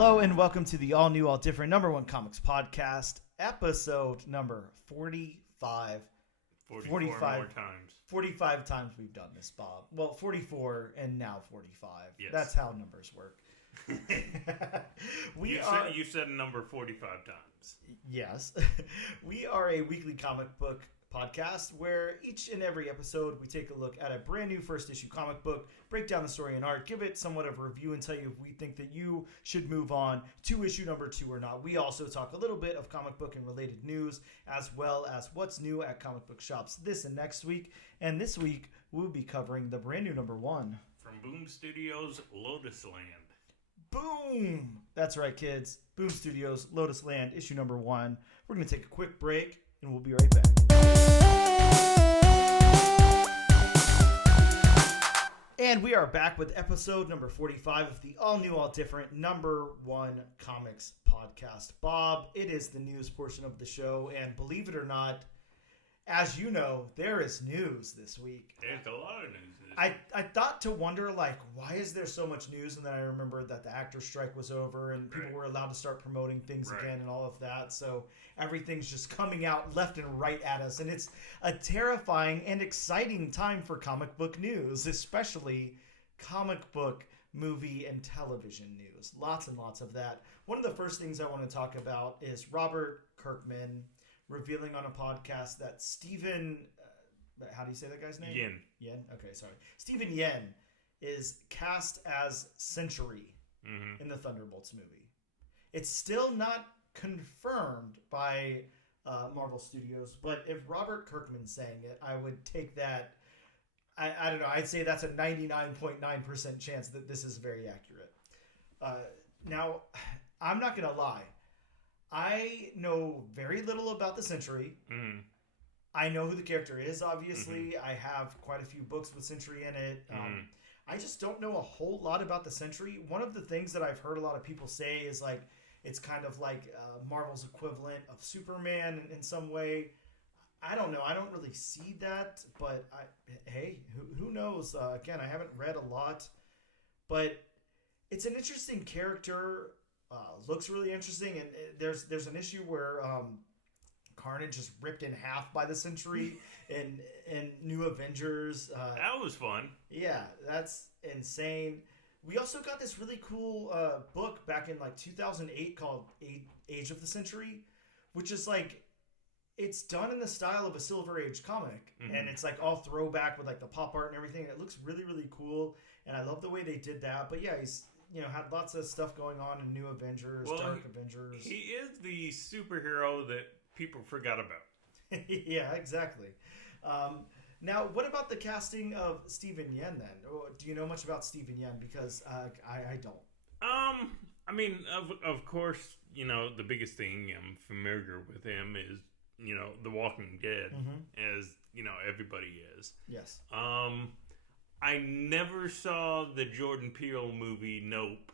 Hello and welcome to the all-new, all-different number one comics podcast, episode number 45. 45 more times. 45 times we've done this, Bob. Well, 44 and now 45. Yes. That's how numbers work. You said number 45 times. Yes. We are a weekly comic book podcast where each and every episode we take a look at a brand new first issue comic book, break down the story and art, give it somewhat of a review, and tell you if we think that you should move on to issue number 2 or not. We also talk a little bit of comic book and related news, as well as what's new at comic book shops this and next week. And this week we'll be covering the brand new number 1 from Boom Studios, Lotus Land. Boom! That's right, kids. Boom Studios, Lotus Land, issue number 1. We're going to take a quick break and we'll be right back. And we are back with episode number 45 of the all-new, all-different number 1 comics podcast. Bob, it is the news portion of the show, and believe it or not, as you know, there is news this week. There's a lot of news. I thought to wonder, why is there so much news? And then I remembered that the actor strike was over and people were allowed to start promoting things again and all of that. So everything's just coming out left and right at us. And it's a terrifying and exciting time for comic book news, especially comic book, movie, and television news. Lots and lots of that. One of the first things I want to talk about is Robert Kirkman revealing on a podcast that Stephen... how do you say that guy's name? Yen. Okay, sorry. Stephen Yen is cast as Sentry in the Thunderbolts movie. It's still not confirmed by Marvel Studios, but if Robert Kirkman's saying it, I would take that. I don't know. I'd say that's a 99.9% chance that this is very accurate. Now, I'm not going to lie. I know very little about the Sentry. I know who the character is, obviously. I have quite a few books with Sentry in it. I just don't know a whole lot about the Sentry. One of the things that I've heard a lot of people say is it's kind of like Marvel's equivalent of Superman in some way. I don't know. I don't really see that, but hey, who knows? Again, I haven't read a lot, but it's an interesting character. Looks really interesting, and there's an issue where Carnage is ripped in half by the Sentry in New Avengers. That was fun. Yeah, that's insane. We also got this really cool book back in 2008 called Age of the Sentry, which is it's done in the style of a Silver Age comic, and it's all throwback with the pop art and everything. And it looks really, really cool, and I love the way they did that. But yeah, he's had lots of stuff going on in New Avengers, Dark Avengers. He is the superhero that people forgot about. Yeah, exactly. Now, what about the casting of Stephen Yen then? Do you know much about Stephen Yen? Because I don't. I mean, of course, the biggest thing I'm familiar with him is, The Walking Dead, as, everybody is. Yes. I never saw the Jordan Peele movie Nope.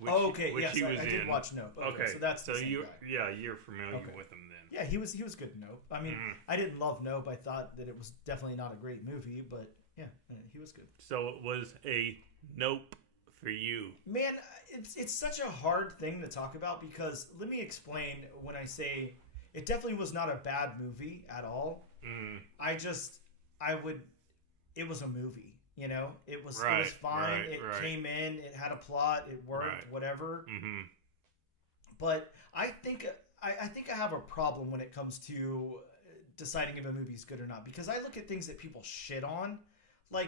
Which yes, he was I did watch Nope. Okay, so that's the same guy. Yeah, you're familiar with him then. Yeah, he was good in Nope. I mean, I didn't love Nope. I thought that it was definitely not a great movie, but yeah, he was good. So it was a Nope for you. Man, it's such a hard thing to talk about because let me explain when I say it definitely was not a bad movie at all. It was a movie. It was fine. It came in. It had a plot. It worked. Whatever. But I think I have a problem when it comes to deciding if a movie is good or not because I look at things that people shit on, a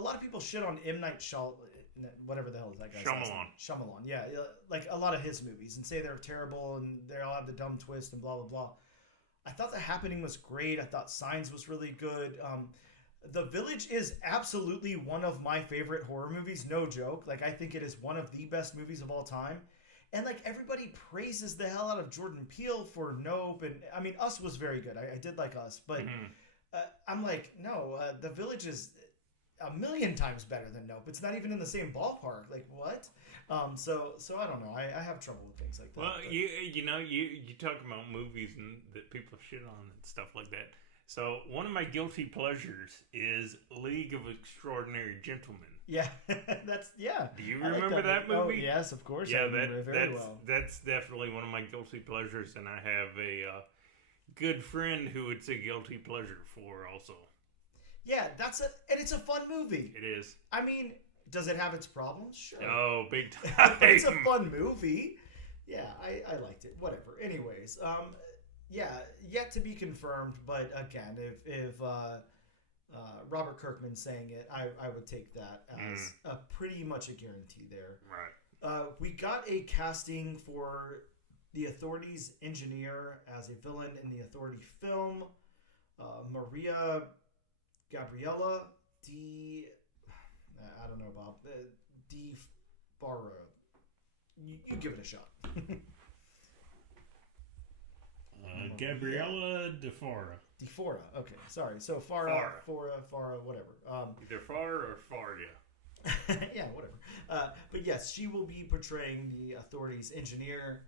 lot of people shit on M. Night Shyamalan, whatever the hell is that guy's name? Shyamalan. Yeah, a lot of his movies and say they're terrible and they all have the dumb twist and blah blah blah. I thought The Happening was great. I thought Signs was really good. The Village is absolutely one of my favorite horror movies, no joke. I think it is one of the best movies of all time. And everybody praises the hell out of Jordan Peele for Nope. And I mean, Us was very good. I did like Us. But I'm no, The Village is a million times better than Nope. It's not even in the same ballpark. What? So I don't know. I have trouble with things like that. Well, you talk about movies and that people shit on and stuff like that. So one of my guilty pleasures is League of Extraordinary Gentlemen. Yeah, Do you remember that movie? Oh, yes, of course. Yeah, I remember it very well. That's definitely one of my guilty pleasures, and I have a good friend who it's a guilty pleasure for also. Yeah, and it's a fun movie. It is. I mean, does it have its problems? Sure. Oh, big time. But it's a fun movie. Yeah, I liked it. Whatever. Anyways, yeah, yet to be confirmed. But again, if Robert Kirkman saying it, I would take that as a pretty much a guarantee there. Right. We got a casting for the Authority's engineer as a villain in the Authority film. Maria Gabriella I don't know, Bob. Fara. You give it a shot. Gabriella DeFora. DeFora. Okay, sorry. So Fara, whatever. Either Fara or Faria. Yeah, whatever. But yes, she will be portraying the Authority's engineer.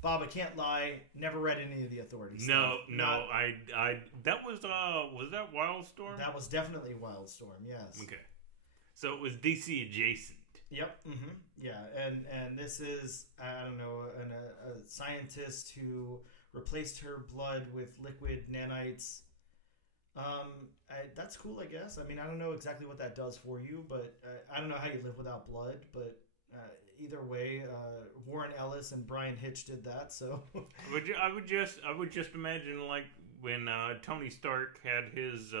Bob, I can't lie. Never read any of the Authority stuff. No. I that was that Wildstorm? That was definitely Wildstorm. Yes. Okay. So it was DC adjacent. Yep. Mm-hmm. Yeah, and this is I don't know a scientist who replaced her blood with liquid nanites. That's cool, I guess. I mean, I don't know exactly what that does for you, but I don't know how you live without blood. But either way, Warren Ellis and Brian Hitch did that. So I would just imagine like when Tony Stark had his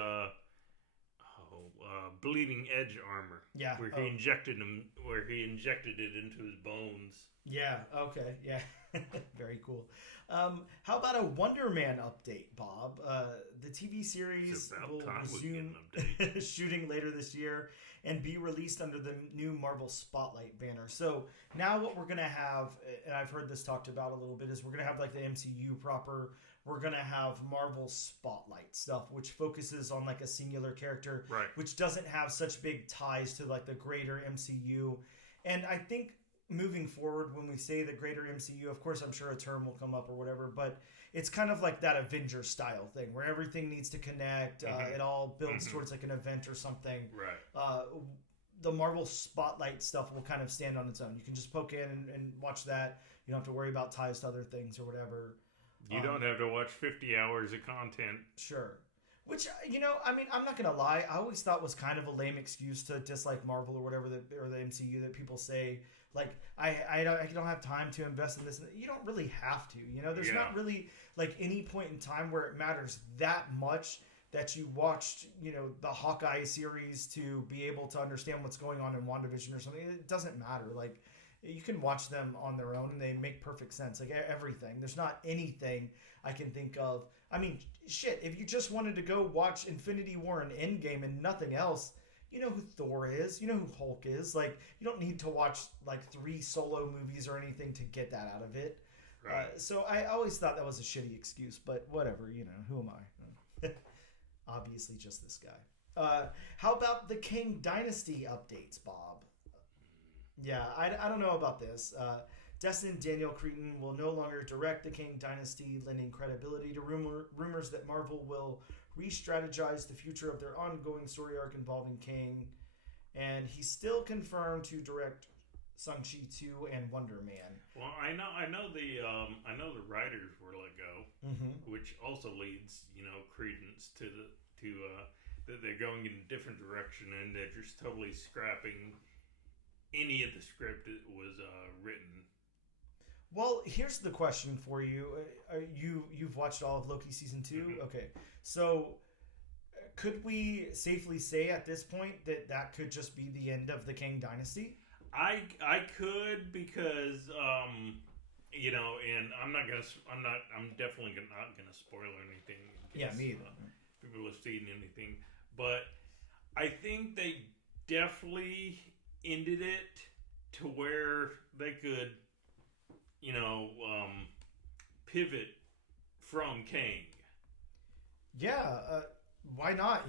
bleeding edge armor. Yeah. Where he injected it into his bones. Yeah. Okay. Yeah. Very cool. How about a Wonder Man update, Bob? The TV series will resume shooting later this year and be released under the new Marvel Spotlight banner. So now what we're going to have, and I've heard this talked about a little bit, is we're going to have like the MCU proper. We're going to have Marvel Spotlight stuff, which focuses on like a singular character, right, which doesn't have such big ties to like the greater MCU. And I think moving forward, when we say the greater MCU, of course, I'm sure a term will come up or whatever, but it's kind of like that Avengers style thing where everything needs to connect. It all builds towards like an event or something. Right. The Marvel Spotlight stuff will kind of stand on its own. You can just poke in and watch that. You don't have to worry about ties to other things or whatever. You don't have to watch 50 hours of content. Sure. Which, I mean, I'm not going to lie. I always thought was kind of a lame excuse to dislike Marvel or whatever, or the MCU, that people say, like, I don't have time to invest in this. You don't really have to. There's not really, like, any point in time where it matters that much that you watched, the Hawkeye series to be able to understand what's going on in WandaVision or something. It doesn't matter. Like, you can watch them on their own and they make perfect sense. Like everything. There's not anything I can think of. I mean, shit, if you just wanted to go watch Infinity War and Endgame and nothing else, you know who Thor is, you know who Hulk is. Like, you don't need to watch like 3 solo movies or anything to get that out of it. Right. So I always thought that was a shitty excuse, but whatever, who am I? Obviously just this guy. How about the King Dynasty updates, Bob? Yeah, I don't know about this. Destin Daniel Cretton will no longer direct the King Dynasty, lending credibility to rumors that Marvel will re-strategize the future of their ongoing story arc involving King. And he's still confirmed to direct Shang-Chi 2 and Wonder Man. Well, I know the writers were let go, which also leads credence to that they're going in a different direction and they're just totally scrapping any of the script that was written. Well, here's the question for you. You've watched all of Loki season 2? Mm-hmm. Okay. So could we safely say at this point that could just be the end of the King Dynasty? I could, because and I'm definitely not gonna spoil anything. Yeah, me either. People have seen anything, but I think they definitely ended it to where they could, pivot from Kang. Yeah, why not?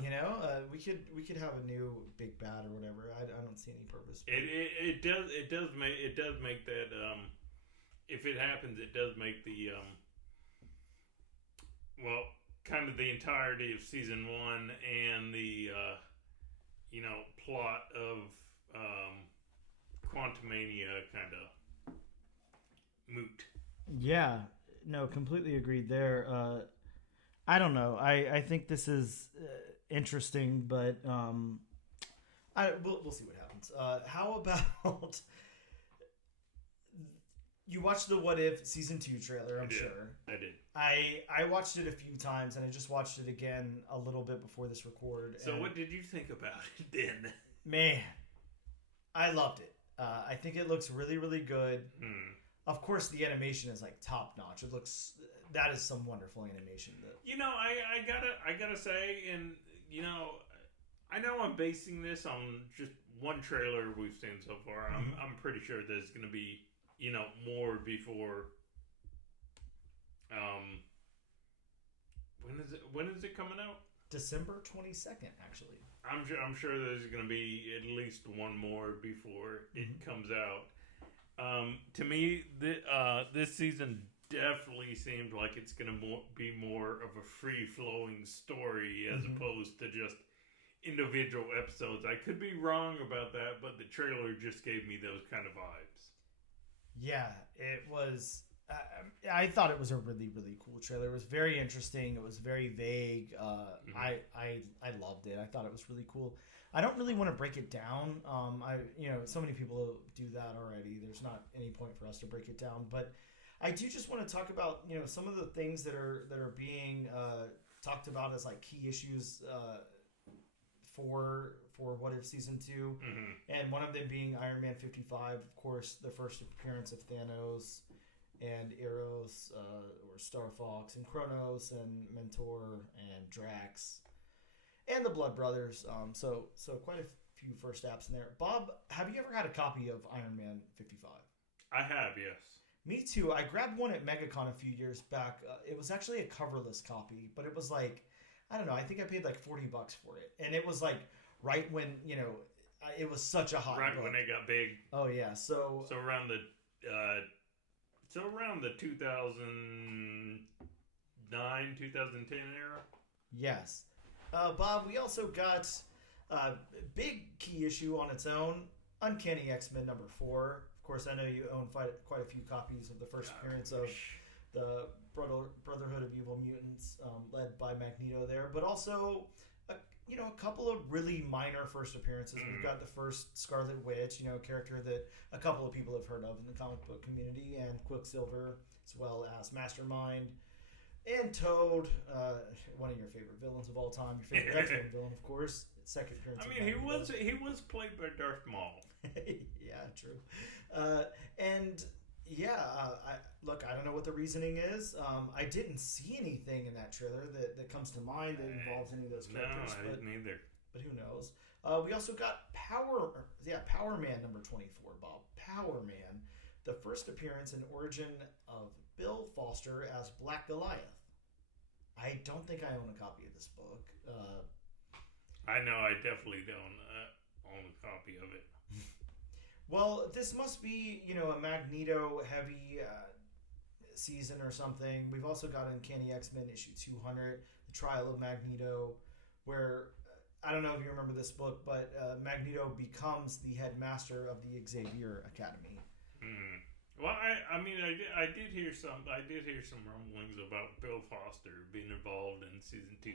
We could have a new big bad or whatever. I don't see any purpose. It does make that if it happens, it does make the kind of the entirety of season 1 and the plot of Quantumania kind of moot. Yeah, no, completely agreed there. I don't know. I think this is interesting, but we'll see what happens. How about you watched the What If season 2 trailer? I'm sure I did. I watched it a few times, and I just watched it again a little bit before this record. So what did you think about it then? Man, I loved it. I think it looks really, really good. Of course, the animation is like top notch. That is some wonderful animation. I gotta say, and I know I'm basing this on just one trailer we've seen so far. I'm pretty sure there's gonna be more before. When is it coming out? December 22nd, actually. I'm sure there's going to be at least one more before it comes out. To me, this season definitely seemed like it's going to be more of a free-flowing story as opposed to just individual episodes. I could be wrong about that, but the trailer just gave me those kind of vibes. Yeah, it was. I thought it was a really, really cool trailer. It was very interesting. It was very vague. I loved it. I thought it was really cool. I don't really want to break it down. So many people do that already. There's not any point for us to break it down. But I do just want to talk about some of the things that are being talked about as like key issues for What If season 2, and one of them being Iron Man 55. Of course, the first appearance of Thanos and Eros, or Star Fox, and Kronos, and Mentor, and Drax, and the Blood Brothers. So quite a few first apps in there. Bob, have you ever had a copy of Iron Man 55? I have, yes. Me too. I grabbed one at MegaCon a few years back. It was actually a coverless copy, but it was like, I don't know, I think I paid like $40 for it. And it was like right when, it was such a hot book. When it got big. Oh, yeah. So around the... around the 2009, 2010 era? Yes. Bob, we also got a big key issue on its own, Uncanny X-Men number 4. Of course, I know you own quite a few copies of the first appearance of the Brotherhood of Evil Mutants, led by Magneto there, but also a couple of really minor first appearances. We've got the first Scarlet Witch, a character that a couple of people have heard of in the comic book community, and Quicksilver, as well as Mastermind, and Toad, one of your favorite villains of all time, your favorite X-Men villain, of course. Second appearance. I mean, he was played by Darth Maul. Yeah, true. I don't know what the reasoning is. I didn't see anything in that trailer that comes to mind that involves any of those characters. No, I didn't either. But who knows? We also got Power Man number 24, Bob. Power Man, the first appearance and origin of Bill Foster as Black Goliath. I don't think I own a copy of this book. I know I definitely don't own a copy of it. Well, this must be, a Magneto-heavy season or something. We've also got Uncanny X-Men issue 200, The Trial of Magneto, where, I don't know if you remember this book, but Magneto becomes the headmaster of the Xavier Academy. Well, I did hear some rumblings about Bill Foster being involved in season 2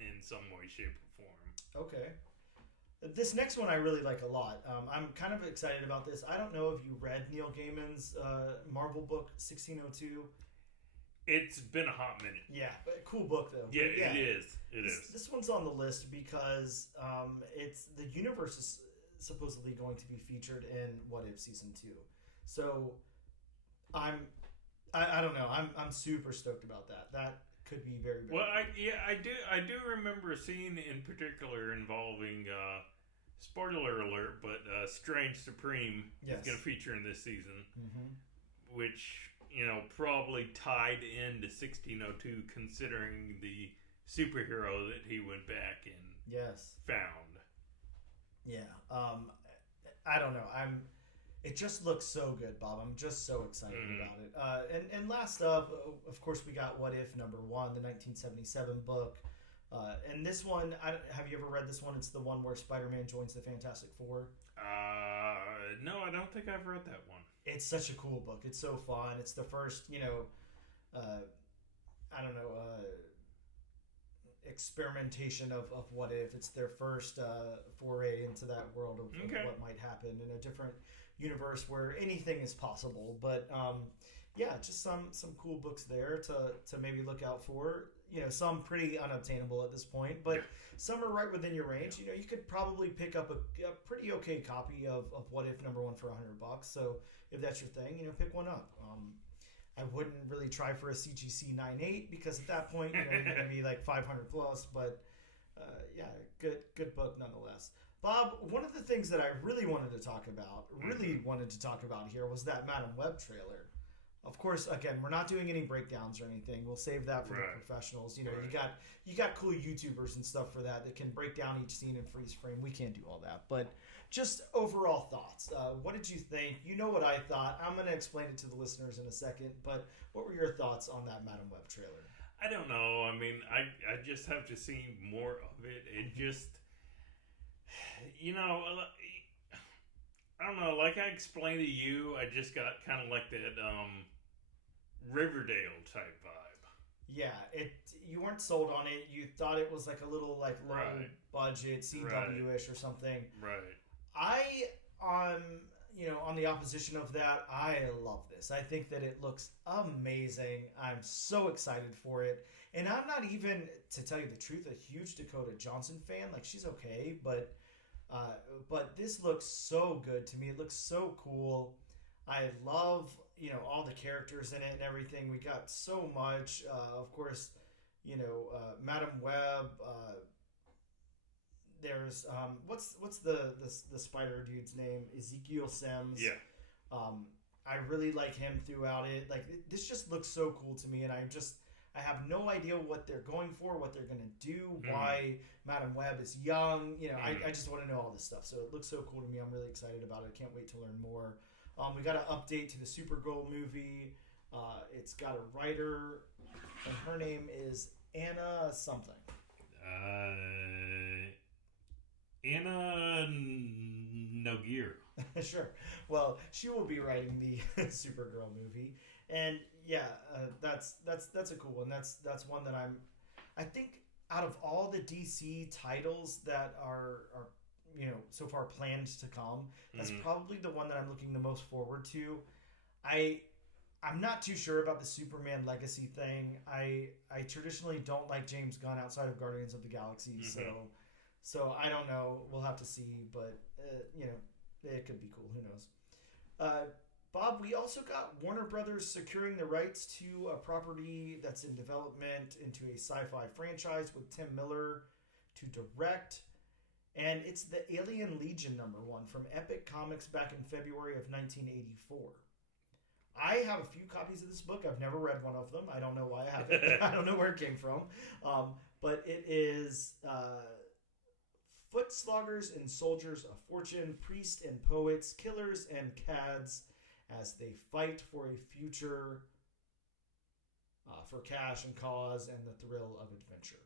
in some way, shape, or form. Okay. This next one I really like a lot. I'm kind of excited about this. I don't know if you read Neil Gaiman's Marvel book 1602. It's been a hot minute. Yeah, but cool book though. Yeah, it is. It is. This one's on the list because it's the universe is supposedly going to be featured in What If season 2. So I don't know. I'm super stoked about that. That could be very, very well. Cool. I do remember a scene in particular involving spoiler alert, but Strange Supreme is going to feature in this season, which probably tied into 1602, considering the superhero that he went back and found. Yeah. I don't know. It just looks so good, Bob. I'm just so excited about it. And last up, of course, we got What If #1, the 1977 book. And this one, have you ever read this one? It's the one where Spider-Man joins the Fantastic Four. No, I don't think I've read that one. It's such a cool book. It's so fun. It's the first, experimentation of What If. It's their first foray into that world of what might happen in a different universe where anything is possible. But just some cool books there to maybe look out for. Some pretty unobtainable at this point, but some are right within your range. You could probably pick up a pretty okay copy of What If #1 for $100. So if that's your thing, pick one up. I wouldn't really try for a CGC 9.8 because at that point, you're going to be like 500 plus. But good book nonetheless. Bob, one of the things that I really wanted to talk about here was that Madam Web trailer. Of course, again, we're not doing any breakdowns or anything. We'll save that for the professionals. You got cool YouTubers and stuff for that can break down each scene in freeze frame. We can't do all that, but just overall thoughts. What did you think? You know what I thought. I'm going to explain it to the listeners in a second, but what were your thoughts on that Madam Web trailer? I don't know. I mean, I just have to see more of it. It just, I don't know. Like I explained to you, I just got kind of like that Riverdale type vibe. Yeah, you weren't sold on it. You thought it was like a little low budget CW-ish or something. Right. On the opposition of that, I love this. I think that it looks amazing. I'm so excited for it. And I'm not even, to tell you the truth, a huge Dakota Johnson fan. Like, she's okay, but this looks so good to me. It looks so cool. I love, all the characters in it and everything. We got so much. Of course, Madam Web. There's what's the spider dude's name? Ezekiel Sims. Yeah. I really like him throughout it. Like, this just looks so cool to me, and I have no idea what they're going for, what they're going to do, why Madam Web is young. I just want to know all this stuff. So it looks so cool to me. I'm really excited about it. I can't wait to learn more. We got an update to the Supergirl movie. It's got a writer, and her name is Anna something. Anna Nogueira. Sure. Well, she will be writing the Supergirl movie, and that's a cool one. That's one that I think out of all the DC titles that are so far planned to come, that's probably the one that I'm looking the most forward to. I'm not too sure about the Superman Legacy thing. I traditionally don't like James Gunn outside of Guardians of the Galaxy, so I don't know. We'll have to see, but it could be cool. Who knows? Bob, we also got Warner Brothers securing the rights to a property that's in development into a sci-fi franchise with Tim Miller to direct. And it's the Alien Legion #1 from Epic Comics back in February of 1984. I have a few copies of this book. I've never read one of them. I don't know why I haven't. I don't know where it came from. But it is foot sloggers and soldiers of fortune, priests and poets, killers and cads, as they fight for a future for cash and cause and the thrill of adventure.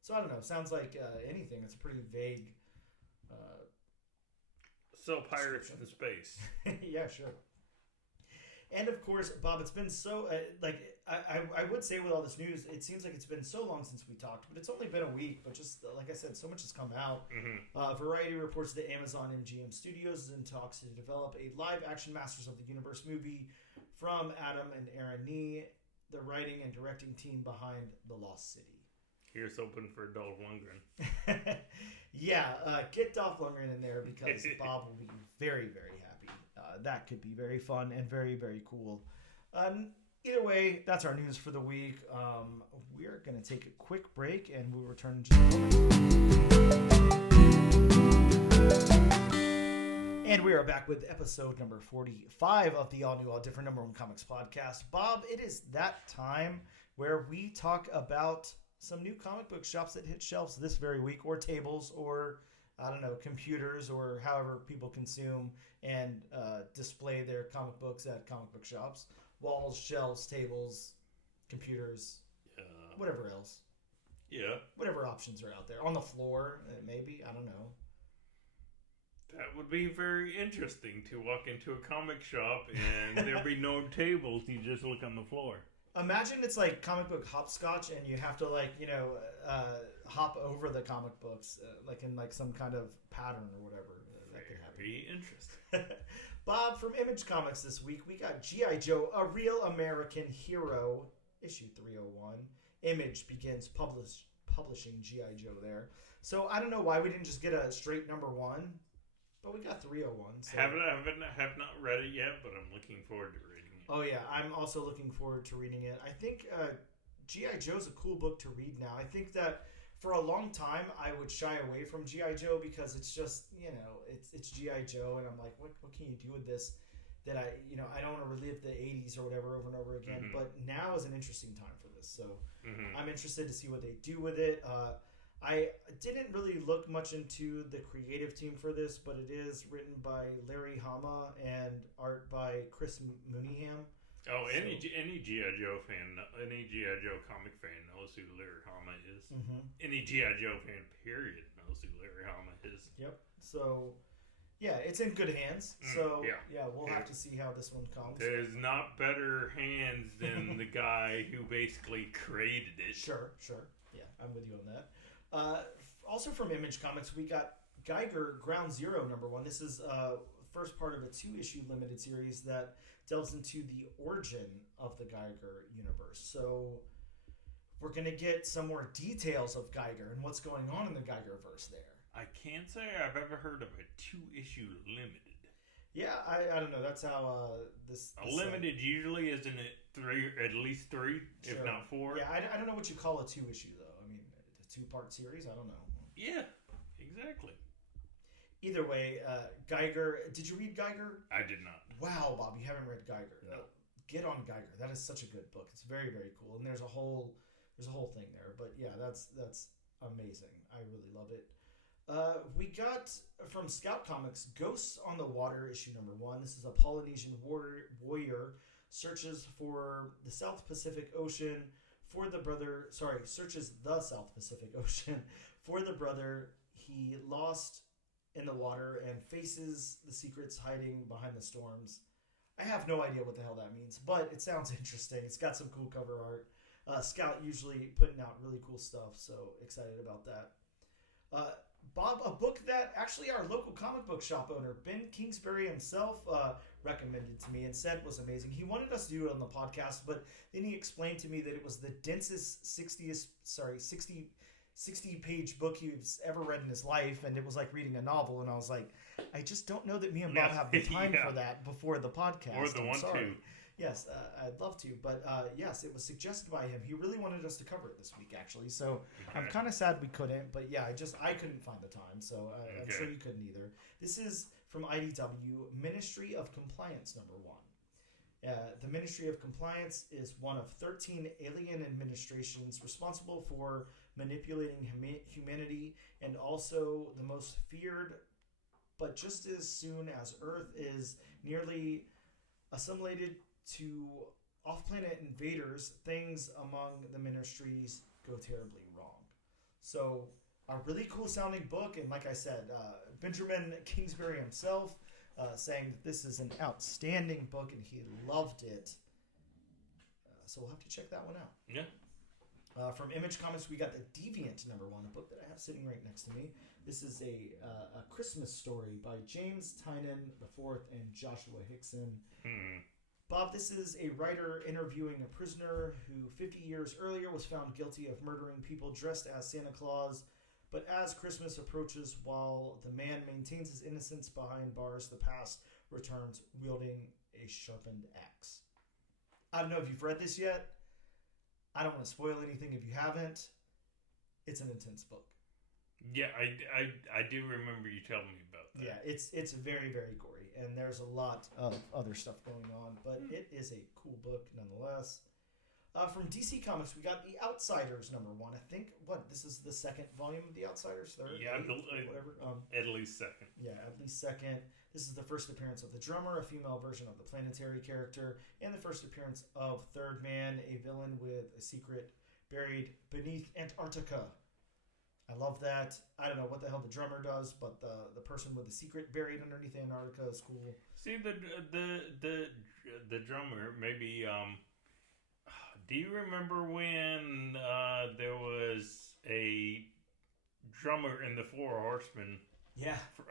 So I don't know. Sounds like anything. It's a pretty vague. So pirates in space. Yeah, sure. And of course, Bob, it's been so I would say with all this news, it seems like it's been so long since we talked, but it's only been a week. But just like I said, so much has come out. Variety reports that Amazon MGM Studios is in talks to develop a live-action Masters of the Universe movie from Adam and Aaron Nee, the writing and directing team behind The Lost City. Here's hoping for Dolph Lundgren. Get Dolph Lundgren in there because Bob will be very, very happy. That could be very fun and very, very cool. Either way, that's our news for the week. We're going to take a quick break and we'll return in just a moment. And we are back with episode number 45 of the All New, All Different #1 Comics podcast. Bob, it is that time where we talk about some new comic book shops that hit shelves this very week, or tables, or I don't know, computers or however people consume and display their comic books at comic book shops. Walls, shelves, tables, computers, whatever else. Yeah. Whatever options are out there. On the floor, maybe. I don't know. That would be very interesting to walk into a comic shop and there'd be no tables. You just look on the floor. Imagine it's like comic book hopscotch and you have to hop over the comic books like in like some kind of pattern or whatever. That could happen. Very interesting. Bob, from Image Comics this week, we got G.I. Joe, A Real American Hero, issue 301. Image begins publishing G.I. Joe there. So I don't know why we didn't just get a straight number 1, but we got 301. So. Have not read it yet, but I'm looking forward to reading it. Oh yeah, I'm also looking forward to reading it. I think G.I. Joe's a cool book to read now. I think that for a long time I would shy away from G.I. Joe because it's just, it's G.I. Joe, and I'm like, what can you do with this that I don't want to relive the 80s or whatever over and over again. Mm-hmm. But now is an interesting time for this. So I'm interested to see what they do with it. I didn't really look much into the creative team for this, but it is written by Larry Hama and art by Chris Mooneyham. Oh, any G.I. Joe fan, any G.I. Joe comic fan knows who Larry Hama is. Mm-hmm. Any G.I. Joe fan, period, knows who Larry Hama is. Yep. So, yeah, it's in good hands. So, we'll have to see how this one comes. There's not better hands than the guy who basically created it. Sure. Yeah, I'm with you on that. Also from Image Comics, we got Geiger Ground Zero #1. This is first part of a 2-issue limited series that delves into the origin of the Geiger universe. So we're going to get some more details of Geiger and what's going on in the Geigerverse there. I can't say I've ever heard of a 2-issue limited. Yeah, I don't know. That's how this limited usually isn't it 3, at least 3, sure. If not 4. Yeah, I don't know what you call a 2-issue though. I mean, a 2-part series. I don't know. Yeah, exactly. Either way, Geiger. Did you read Geiger? I did not. Wow, Bob, you haven't read Geiger. No. Get on Geiger. That is such a good book. It's very, very cool, and there's a whole thing there. But yeah, that's amazing. I really love it. We got from Scout Comics Ghosts on the Water issue #1. This is a Polynesian warrior searches for the South Pacific Ocean searches the South Pacific Ocean for the brother he lost in the water and faces the secrets hiding behind the storms. I have no idea what the hell that means, but it sounds interesting. It's got some cool cover art. Scout usually putting out really cool stuff, so excited about that. Bob, a book that actually our local comic book shop owner, Ben Kingsbury himself, recommended to me and said was amazing. He wanted us to do it on the podcast, but then he explained to me that it was the densest 60-page book he's ever read in his life, and it was like reading a novel, and I was like, I just don't know that me and Bob have the time for that before the podcast. Or the one to. Yes, I'd love to, but yes, it was suggested by him. He really wanted us to cover it this week, actually, so okay. I'm kind of sad we couldn't, but yeah, I couldn't find the time, so I'm sure you couldn't either. This is from IDW, Ministry of Compliance #1. The Ministry of Compliance is one of 13 alien administrations responsible for manipulating humanity and also the most feared, but just as soon as Earth is nearly assimilated to off-planet invaders, things among the ministries go terribly wrong. So, a really cool-sounding book, and like I said, Benjamin Kingsbury himself saying that this is an outstanding book, and he loved it. So we'll have to check that one out. Yeah. From Image Comics, we got The Deviant #1, a book that I have sitting right next to me. This is a Christmas story by James Tynan IV and Joshua Hickson. Bob, this is a writer interviewing a prisoner who 50 years earlier was found guilty of murdering people dressed as Santa Claus. But as Christmas approaches, while the man maintains his innocence behind bars, the past returns wielding a sharpened axe. I don't know if you've read this yet. I don't want to spoil anything if you haven't. It's an intense book. Yeah, I do remember you telling me about that. Yeah, it's very, very gory, and there's a lot of other stuff going on, but it is a cool book nonetheless. From DC Comics, we got The Outsiders #1. I think, this is the second volume of The Outsiders? Third? Yeah, whatever. At least second. Yeah, at least second. This is the first appearance of the Drummer, a female version of the Planetary character, and the first appearance of Third Man, a villain with a secret buried beneath Antarctica. I love that. I don't know what the hell the Drummer does, but the person with the secret buried underneath Antarctica is cool. See, the Drummer, maybe... do you remember when there was a drummer in the Four Horsemen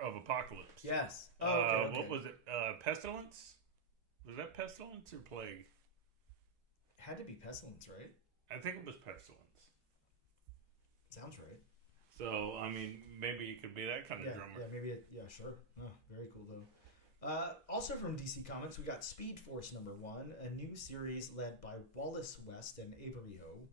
of Apocalypse? Yes. Okay. What was it? Pestilence? Was that Pestilence or Plague? It had to be Pestilence, right? I think it was Pestilence. Sounds right. So, I mean, maybe it could be that kind of drummer. Yeah, maybe sure. Oh, very cool, though. Also from DC Comics, we got Speed Force #1, a new series led by Wallace West and Avery Ho.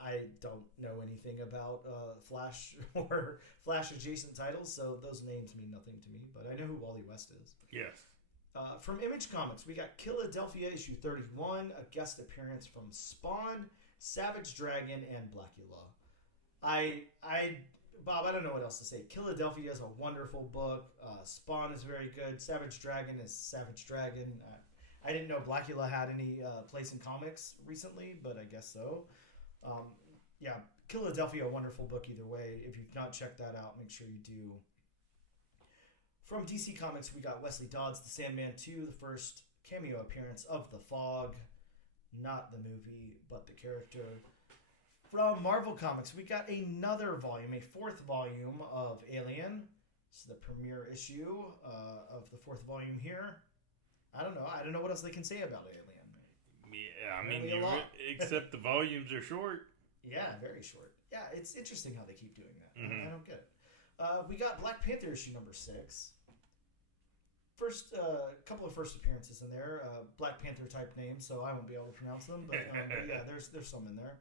I don't know anything about Flash or Flash-adjacent titles, so those names mean nothing to me, but I know who Wally West is. Yes. From Image Comics, we got Philadelphia issue 31, a guest appearance from Spawn, Savage Dragon, and Blackula. Bob, I don't know what else to say. Philadelphia is a wonderful book. Spawn is very good. Savage Dragon is Savage Dragon. I didn't know Blackula had any place in comics recently, but I guess so. Philadelphia, a wonderful book either way. If you've not checked that out, make sure you do. From DC Comics, we got Wesley Dodds, The Sandman 2, the first cameo appearance of The Fog. Not the movie, but the character. From Marvel Comics, we got another volume, a fourth volume of Alien. This is the premiere issue of the fourth volume here. I don't know what else they can say about Alien. Yeah, I mean, except the volumes are short. Yeah, very short. Yeah, it's interesting how they keep doing that. Mm-hmm. I don't get it. We got Black Panther issue #6. First, couple of first appearances in there. Black Panther type names, so I won't be able to pronounce them. But yeah, there's some in there.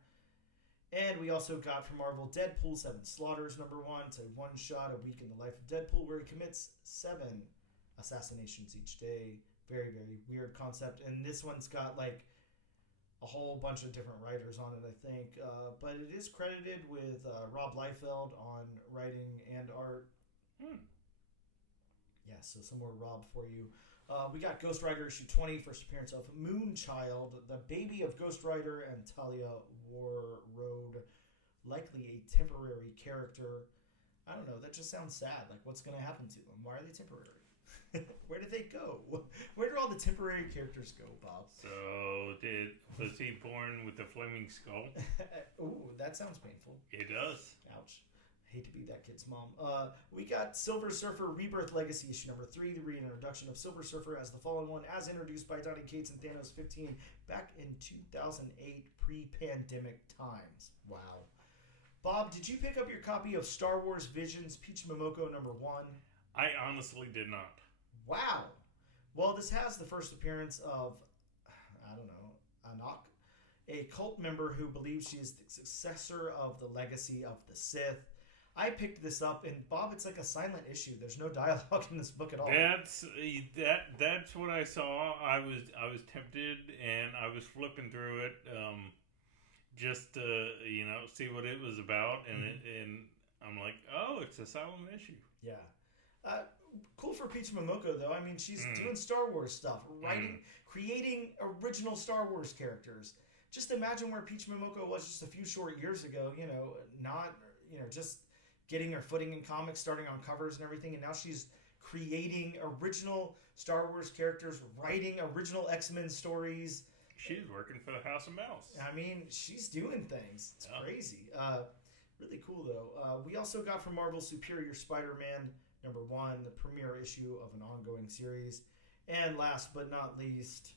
And we also got from Marvel Deadpool 7 Slaughters #1. It's a one-shot, a week in the life of Deadpool, where he commits 7 assassinations each day. Very, very weird concept. And this one's got like a whole bunch of different writers on it, I think. But it is credited with Rob Liefeld on writing and art. Yeah, so some more Rob for you. We got Ghost Rider issue 20, first appearance of Moonchild, the baby of Ghost Rider and Talia Warroad, likely a temporary character. I don't know, that just sounds sad. Like, what's going to happen to them? Why are they temporary? Where did they go? Where did all the temporary characters go, Bob? So, was he born with a flaming skull? Ooh, that sounds painful. It does. Ouch. Hate to be that kid's mom. We got Silver Surfer Rebirth Legacy issue #3, the reintroduction of Silver Surfer as the Fallen One, as introduced by Donny Cates and Thanos 15 back in 2008, pre-pandemic times. Wow. Bob, did you pick up your copy of Star Wars Visions Peach Momoko #1? I honestly did not. Wow. Well, this has the first appearance of, I don't know, Anak, a cult member who believes she is the successor of the legacy of the Sith. I picked this up, and Bob, it's like a silent issue. There's no dialogue in this book at all. That's what I saw. I was tempted, and I was flipping through it, just to see what it was about, and and I'm like, oh, it's a silent issue. Yeah. Cool for Peach Momoko, though. I mean, she's doing Star Wars stuff, writing, creating original Star Wars characters. Just imagine where Peach Momoko was just a few short years ago. Just getting her footing in comics, starting on covers and everything, and now she's creating original Star Wars characters, writing original X-Men stories. She's working for the House of Mouse. I mean, she's doing things. It's crazy. Really cool, though. We also got from Marvel Superior Spider-Man #1, the premiere issue of an ongoing series. And last but not least,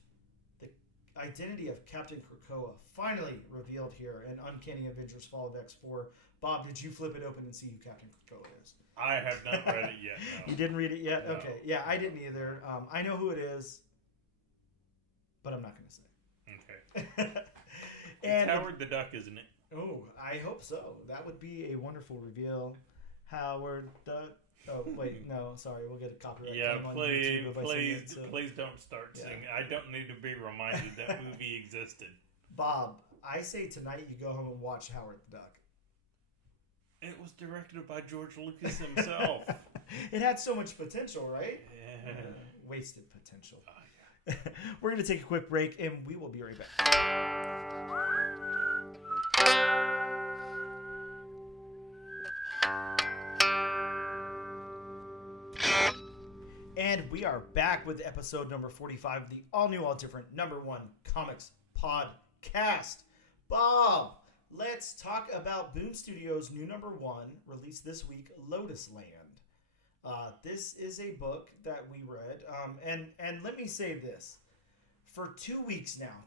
the identity of Captain Krakoa finally revealed here in Uncanny Avengers Fall of X4. Bob, did you flip it open and see who Captain Krakoa is? I have not read it yet, no. You didn't read it yet? No. Okay. Yeah, I didn't either. I know who it is, but I'm not going to say. Okay. It's Howard the Duck, isn't it? Oh, I hope so. That would be a wonderful reveal. Howard the... Oh, wait, no, sorry. We'll get a copyright. Yeah, claim on please, YouTube if I please, sing it, so. please don't start singing. I don't need to be reminded that movie existed. Bob, I say tonight you go home and watch Howard the Duck. It was directed by George Lucas himself. It had so much potential, right? Yeah. Wasted potential. Oh, yeah. We're going to take a quick break, and we will be right back. And we are back with episode number 45 of the all-new, all-different #1 comics podcast. Bob, let's talk about Boom Studios' new #1, released this week, Lotus Land. This is a book that we read, and let me say this. For 2 weeks now,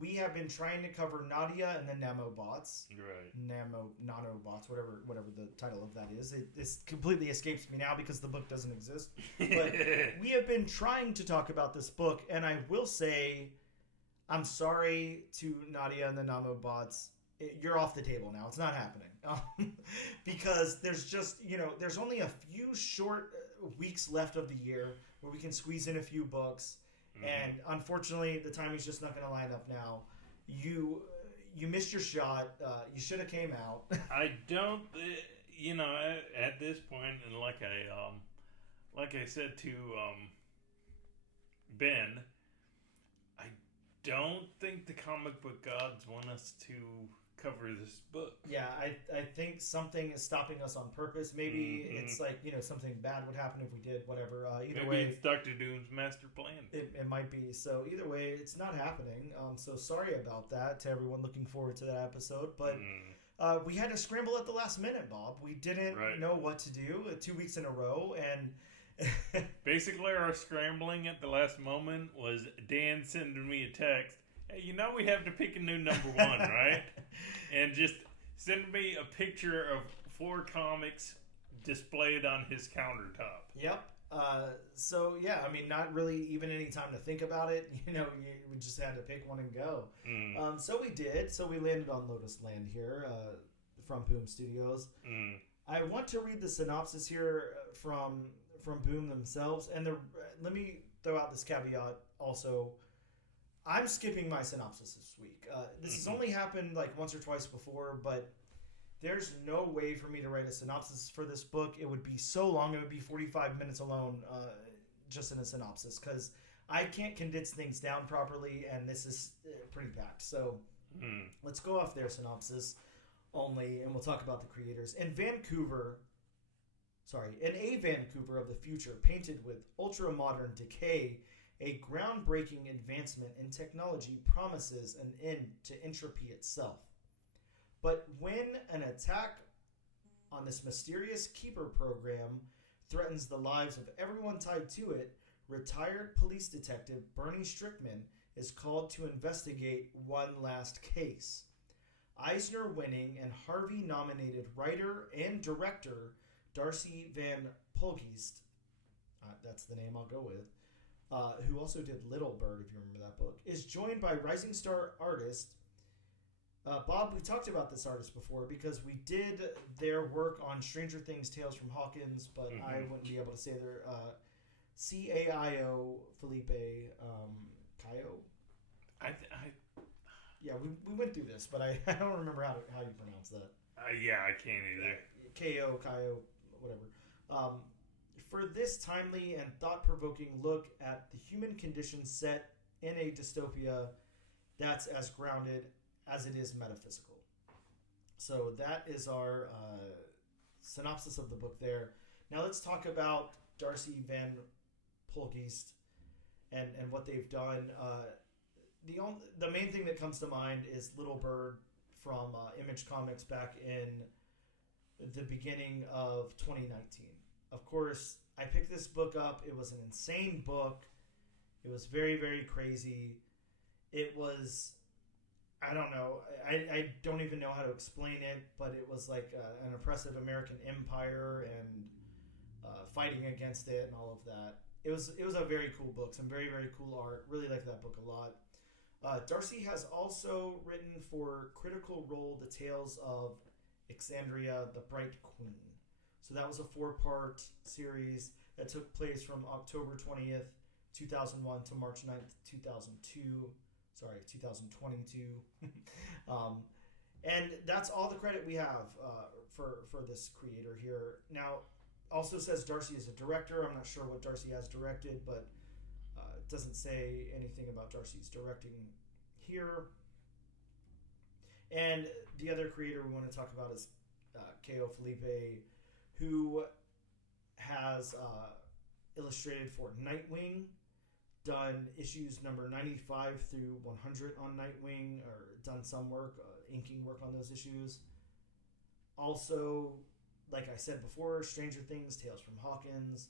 we have been trying to cover Nadia and the Nanobots. Right. Nanobots, whatever the title of that is. This completely escapes me now because the book doesn't exist. But we have been trying to talk about this book, and I will say, I'm sorry to Nadia and the Nanobots. You're off the table now. It's not happening. Because there's just, there's only a few short weeks left of the year where we can squeeze in a few books. And unfortunately, the timing's just not going to line up now. You missed your shot. You should have came out. I don't, at this point, and like I said to Ben, I don't think the comic book gods want us to cover this book. Yeah, I think something is stopping us on purpose. Maybe it's like, something bad would happen if we did whatever. Either Maybe way, it's Dr. Doom's master plan. It might be. So either way, it's not happening. So sorry about that to everyone looking forward to that episode. But we had to scramble at the last minute, Bob. We didn't know what to do 2 weeks in a row. And basically our scrambling at the last moment was Dan sending me a text. Hey, we have to pick a new #1, right? And just send me a picture of 4 comics displayed on his countertop. Yep. So, yeah, I mean, not really even any time to think about it. We just had to pick one and go. So we did. So we landed on Lotus Land here from Boom Studios. I want to read the synopsis here from Boom themselves. And let me throw out this caveat also. I'm skipping my synopsis this week. This has only happened like once or twice before, but there's no way for me to write a synopsis for this book. It would be so long. It would be 45 minutes alone just in a synopsis because I can't condense things down properly, and this is pretty packed. So let's go off their synopsis only, and we'll talk about the creators. In a Vancouver of the future painted with ultra-modern decay, a groundbreaking advancement in technology promises an end to entropy itself. But when an attack on this mysterious Keeper program threatens the lives of everyone tied to it, retired police detective Bernie Strickman is called to investigate one last case. Eisner-winning and Harvey-nominated writer and director Darcy Van Poelgeest, that's the name I'll go with, who also did Little Bird, if you remember that book, is joined by rising star artist Bob. We talked about this artist before because we did their work on Stranger Things Tales from Hawkins, but I wouldn't be able to say their Caio Felipe Caio. Yeah, we went through this, but I don't remember how you pronounce that. Yeah, I can't either. Caio, whatever. For this timely and thought-provoking look at the human condition set in a dystopia that's as grounded as it is metaphysical. So that is our synopsis of the book there. Now let's talk about Darcy Van Poelgeest and what they've done. The main thing that comes to mind is Little Bird from Image Comics back in the beginning of 2019. Of course, I picked this book up. It was an insane book. It was very, very crazy. It was, I don't know. I don't even know how to explain it, but it was like an oppressive American empire and fighting against it and all of that. It was a very cool book. Some very, very cool art. Really like that book a lot. Darcy has also written for Critical Role the tales of Exandria, the Bright Queen. So that was a 4-part series that took place from October 20th, 2001 to March 9th, 2002. Sorry, 2022. And that's all the credit we have for this creator here. Now, also says Darcy is a director. I'm not sure what Darcy has directed, but it doesn't say anything about Darcy's directing here. And the other creator we want to talk about is Caio Felipe, who has illustrated for Nightwing, done issues number 95 through 100 on Nightwing, or done some work, inking work on those issues. Also, like I said before, Stranger Things, Tales from Hawkins,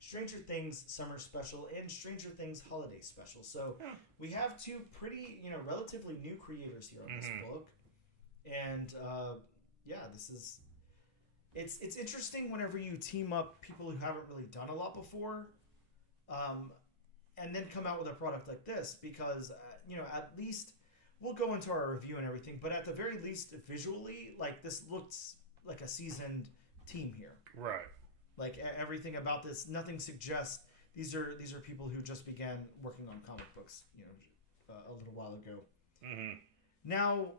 Stranger Things Summer Special, and Stranger Things Holiday Special. So we have two pretty, relatively new creators here on this book. And this is... It's interesting whenever you team up people who haven't really done a lot before, and then come out with a product like this, because at least we'll go into our review and everything, but at the very least visually, like, this looks like a seasoned team here. Right. Like, everything about this, nothing suggests these are people who just began working on comic books, a little while ago. Now,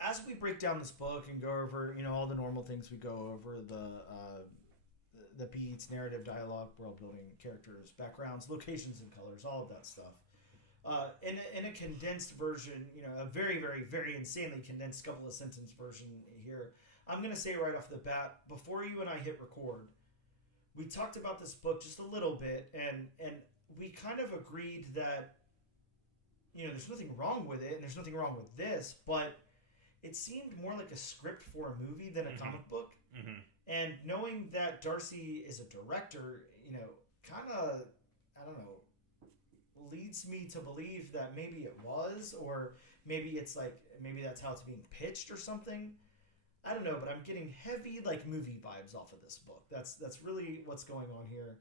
as we break down this book and go over, all the normal things we go over, the beats, narrative, dialogue, world building, characters, backgrounds, locations and colors, all of that stuff. In a condensed version, a very, very, very insanely condensed couple of sentence version here, I'm going to say right off the bat, before you and I hit record, we talked about this book just a little bit, and we kind of agreed that, there's nothing wrong with it, and there's nothing wrong with this, but it seemed more like a script for a movie than a comic book. And knowing that Darcy is a director, kind of, I don't know, leads me to believe that maybe it was, or maybe it's like, maybe that's how it's being pitched or something. I don't know, but I'm getting heavy, like, movie vibes off of this book. That's really what's going on here.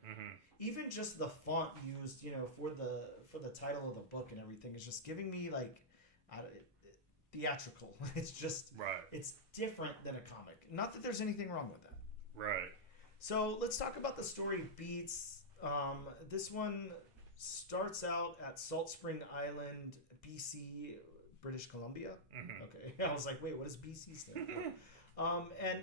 Even just the font used, for the title of the book and everything is just giving me, like, theatrical. It's just, it's different than a comic. Not that there's anything wrong with that. Right. So let's talk about the story beats. This one starts out at Salt Spring Island, BC, British Columbia. Okay. I was like, wait, what does BC stand for?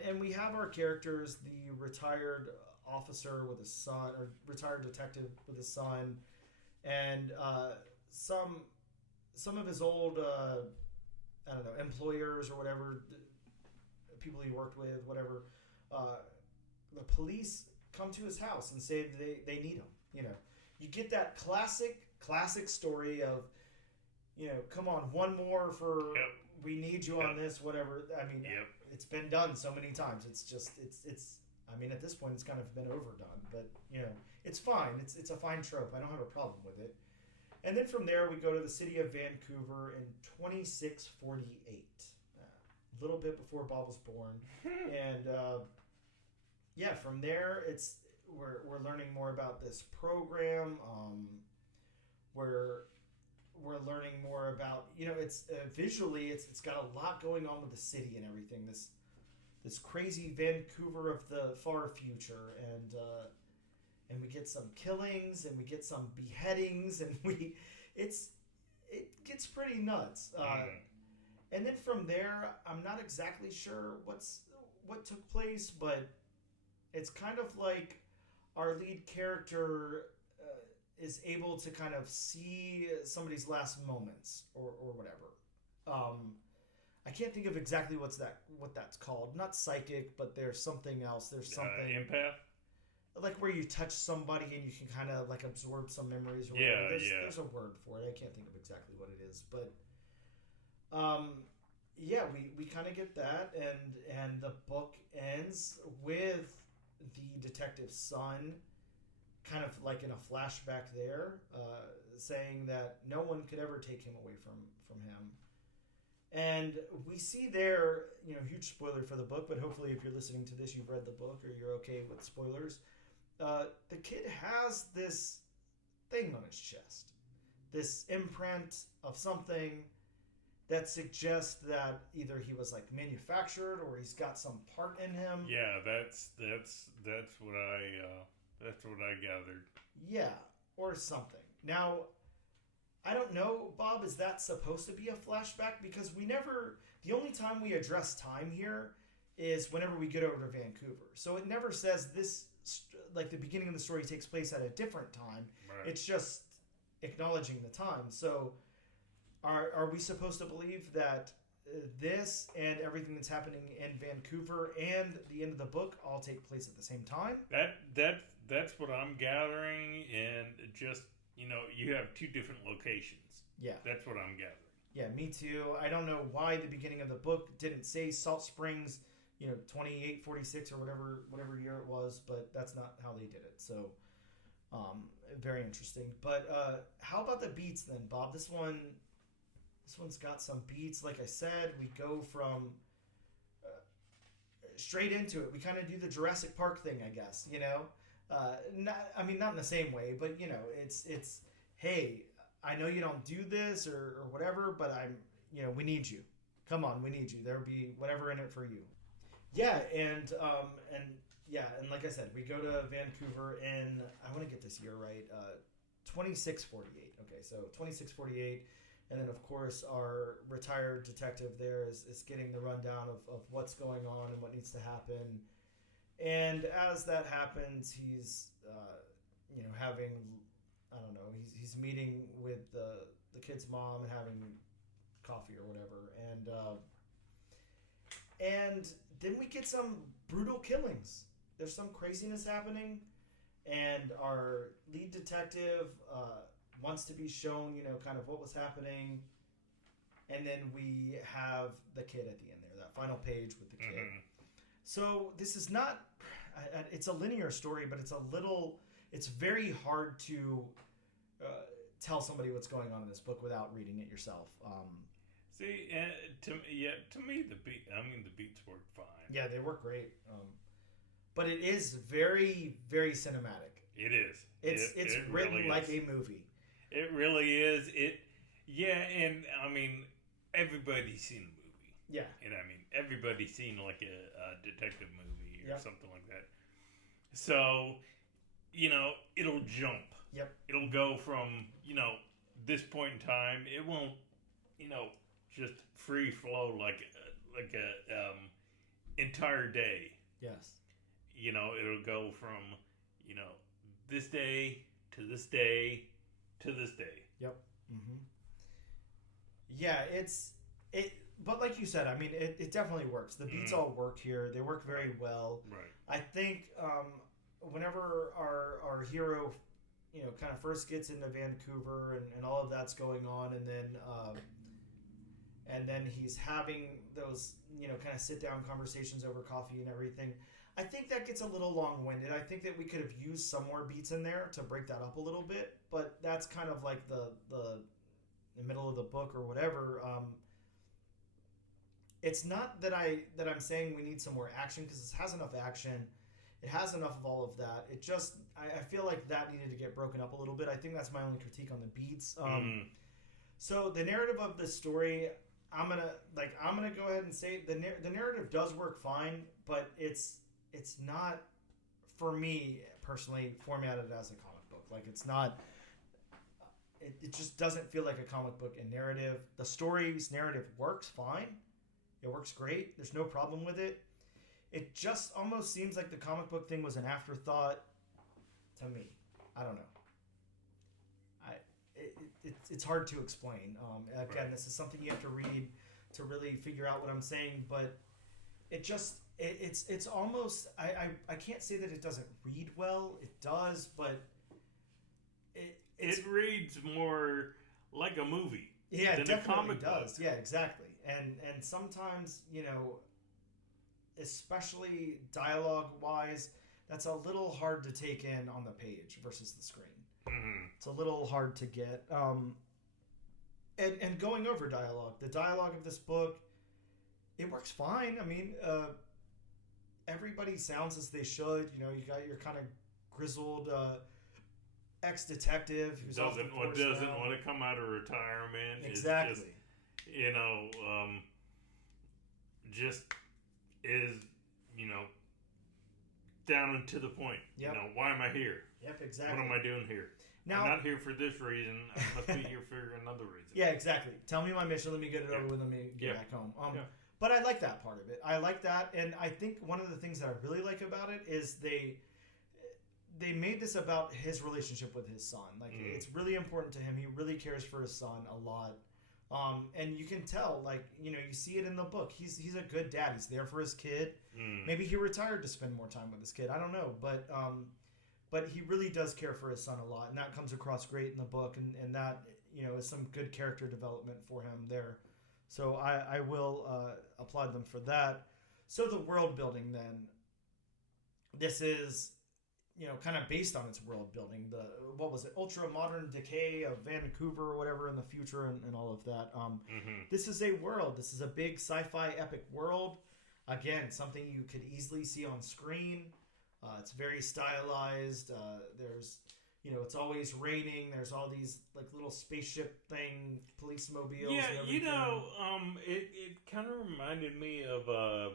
And we have our characters, the retired officer with his son, or retired detective with his son, and some of his old I don't know, employers or whatever, people he worked with, whatever. The police come to his house and say they need him. You get that classic story of, come on, one more for, we need you on this, whatever. I mean, it's been done so many times. It's just, it's. I mean, at this point, it's kind of been overdone, but it's fine. It's a fine trope. I don't have a problem with it. And then from there, we go to the city of Vancouver in 2648, a little bit before Bob was born. And from there, we're learning more about this program. We're learning more about, it's visually, it's got a lot going on with the city and everything. This crazy Vancouver of the far future, and we get some killings, and we get some beheadings, and it gets pretty nuts. And then from there, I'm not exactly sure what took place, but it's kind of like our lead character is able to kind of see somebody's last moments or whatever. I can't think of exactly what that's called. Not psychic, but there's something else. There's something empath. Like where you touch somebody and you can kind of like absorb some memories or whatever. There's a word for it. I can't think of exactly what it is, but we kind of get that, and the book ends with the detective's son kind of like in a flashback there, saying that no one could ever take him away from him. And we see there, huge spoiler for the book, but hopefully if you're listening to this, you've read the book or you're okay with spoilers. The kid has this thing on his chest, this imprint of something that suggests that either he was like manufactured or he's got some part in him. Yeah, that's what I gathered. Yeah, or something. Now, I don't know, Bob, is that supposed to be a flashback? Because the only time we address time here is whenever we get over to Vancouver. So it never says this, like the beginning of the story takes place at a different time. Right. It's just acknowledging the time. So are we supposed to believe that this and everything that's happening in Vancouver and the end of the book all take place at the same time? That's what I'm gathering, and just, you have two different locations. Yeah. That's what I'm gathering. Yeah, me too. I don't know why the beginning of the book didn't say Salt Springs, 2846 or whatever year it was, but that's not how they did it. So, very interesting. But how about the beats then, Bob? This one's got some beats. Like I said, we go from straight into it. We kind of do the Jurassic Park thing, I guess. Not in the same way, but it's hey, I know you don't do this or whatever, but we need you. Come on, we need you. There'll be whatever in it for you. Yeah, and like I said, we go to Vancouver in, I want to get this year right, 2648. Okay, so 2648, and then of course our retired detective there is getting the rundown of what's going on and what needs to happen. And as that happens, he's having, I don't know, he's meeting with the kid's mom and having coffee or whatever, and then we get some brutal killings. There's some craziness happening, and our lead detective wants to be shown, kind of what was happening, and then we have the kid at the end there, that final page with the kid. Mm-hmm. So this is not, it's a linear story, but it's very hard to tell somebody what's going on in this book without reading it yourself. See, to me, the beats work fine. Yeah, they work great. But it is very, very cinematic. It is. It's written really like a movie. It really is. And everybody's seen a movie. Yeah. And everybody's seen like a detective movie or something like that. So, it'll jump. Yep. It'll go from, this point in time. It won't, just free flow like a entire day. Yes. It'll go from, this day to this day to this day. Yep. Mm-hmm. Yeah, but like you said, it definitely works. The beats all work here. They work very well. Right. I think whenever our hero, kind of first gets into Vancouver and all of that's going on, and then he's having those, kind of sit down conversations over coffee and everything. I think that gets a little long-winded. I think that we could have used some more beats in there to break that up a little bit, but that's kind of like the middle of the book or whatever. It's not that I'm saying we need some more action, because it has enough action. It has enough of all of that. It just, I feel like that needed to get broken up a little bit. I think that's my only critique on the beats. So the narrative of this story, I'm gonna go ahead and say the narrative does work fine, but it's not, for me personally, formatted as a comic book. Like, it's not. It just doesn't feel like a comic book in narrative. The story's narrative works fine. It works great. There's no problem with it. It just almost seems like the comic book thing was an afterthought to me. I don't know. It's hard to explain. Again, right. This is something you have to read to really figure out what I'm saying, but it's almost, I can't say that it doesn't read well. It does, but it reads more like a movie. Yeah, than it definitely a comic does. Book. Yeah, exactly. And sometimes, especially dialogue-wise, that's a little hard to take in on the page versus the screen. Mm-hmm. It's a little hard to get. And going over dialogue, the dialogue of this book, it works fine. Everybody sounds as they should. You got your kind of grizzled ex-detective who doesn't want to come out of retirement. Exactly. Just is, down and to the point. Yep. Why am I here? Yep, exactly. What am I doing here? Now, I'm not here for this reason. I must be here for another reason. Yeah, exactly. Tell me my mission. Let me get it over with. Let me get back home. But I like that part of it. I like that, and I think one of the things that I really like about it is they made this about his relationship with his son. Like it's really important to him. He really cares for his son a lot. And you can tell, like, you see it in the book. He's a good dad. He's there for his kid. Maybe he retired to spend more time with his kid. I don't know, but he really does care for his son a lot, and that comes across great in the book, and that is some good character development for him there. So I will applaud them for that. So the world building, then, this is kind of based on its world building. What was it? Ultra modern decay of Vancouver or whatever in the future and all of that. This is a world. This is a big sci-fi epic world. Again, something you could easily see on screen. It's very stylized. There's, it's always raining. There's all these like little spaceship thing, police mobiles. Yeah, and everything. It kind of reminded me of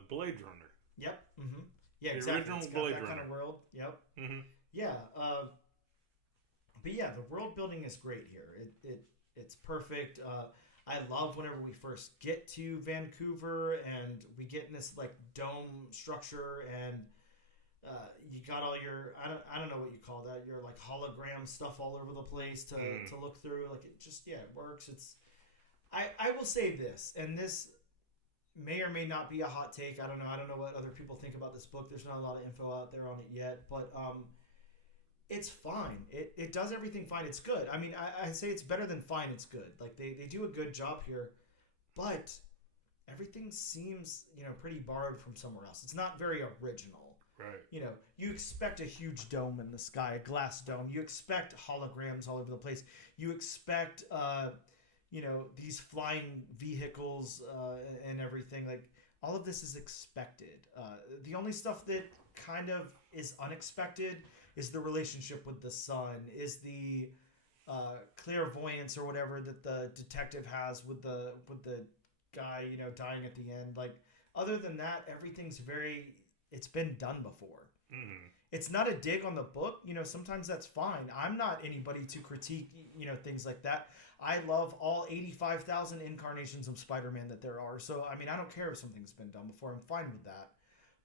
Blade Runner. Yep. Mm-hmm. Yeah, the exactly. Original It's got Blade that Runner. kind of world. Yep. Mm-hmm. Yeah. But yeah, the world building is great here. It's perfect. I love whenever we first get to Vancouver and we get in this like dome structure and you got all your I don't know what you call that, your like hologram stuff all over the place to look through. Like it just it works. I will say this, and this may or may not be a hot take. I don't know what other people think about this book. There's not a lot of info out there on it yet, but it's fine. It does everything fine. It's good. I mean, I say it's better than fine. It's good. Like they do a good job here, but everything seems pretty borrowed from somewhere else. It's not very original. Right. You expect a huge dome in the sky, a glass dome. You expect holograms all over the place. You expect these flying vehicles and everything. Like all of this is expected. The only stuff that kind of is unexpected is the relationship with the son, is the clairvoyance or whatever that the detective has with the guy dying at the end. Like other than that, everything's it's been done before. Mm-hmm. It's not a dig on the book. Sometimes that's fine. I'm not anybody to critique things like that. I love all 85,000 incarnations of Spider-Man that there are. So I mean, I don't care if something's been done before. I'm fine with that.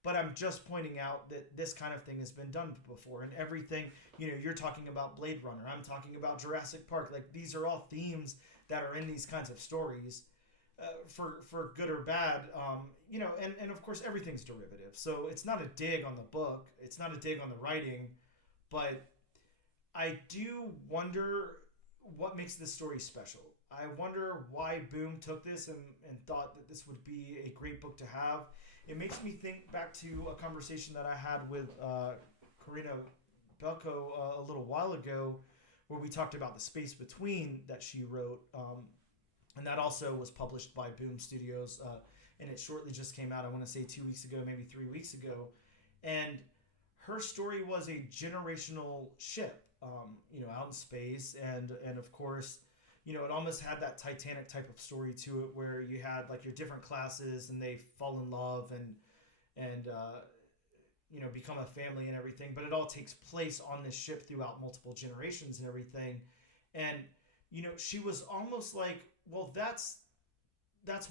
But I'm just pointing out that this kind of thing has been done before. And everything, you're talking about Blade Runner. I'm talking about Jurassic Park. Like, these are all themes that are in these kinds of stories, for good or bad. And of course, everything's derivative. So it's not a dig on the book. It's not a dig on the writing. But I do wonder what makes this story special. I wonder why Boom took this and thought that this would be a great book to have. It makes me think back to a conversation that I had with Karina Belko a little while ago, where we talked about The Space Between that she wrote, and that also was published by Boom Studios, and it shortly just came out, I want to say 2 weeks ago, maybe 3 weeks ago, and her story was a generational ship, out in space, and of course, it almost had that Titanic type of story to it, where you had like your different classes and they fall in love and become a family and everything. But it all takes place on this ship throughout multiple generations and everything. And she was almost like, well, that's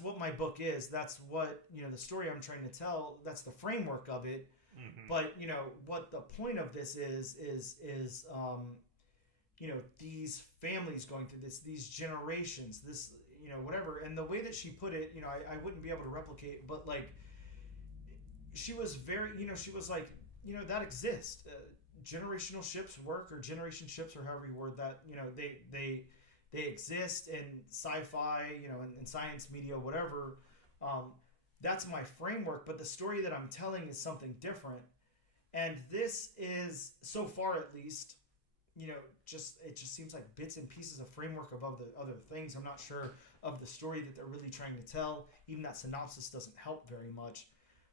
what my book is. That's what the story I'm trying to tell. That's the framework of it. Mm-hmm. But what the point of this is these families going through this, these generations, this, whatever. And the way that she put it, I wouldn't be able to replicate, but like, she was very, she was like, that exists. Generational ships work, or generation ships, or however you word that, they exist in sci-fi, in science media, whatever. That's my framework, but the story that I'm telling is something different. And this is, so far at least, it just seems like bits and pieces of framework of other things. I'm not sure of the story that they're really trying to tell. Even that synopsis doesn't help very much.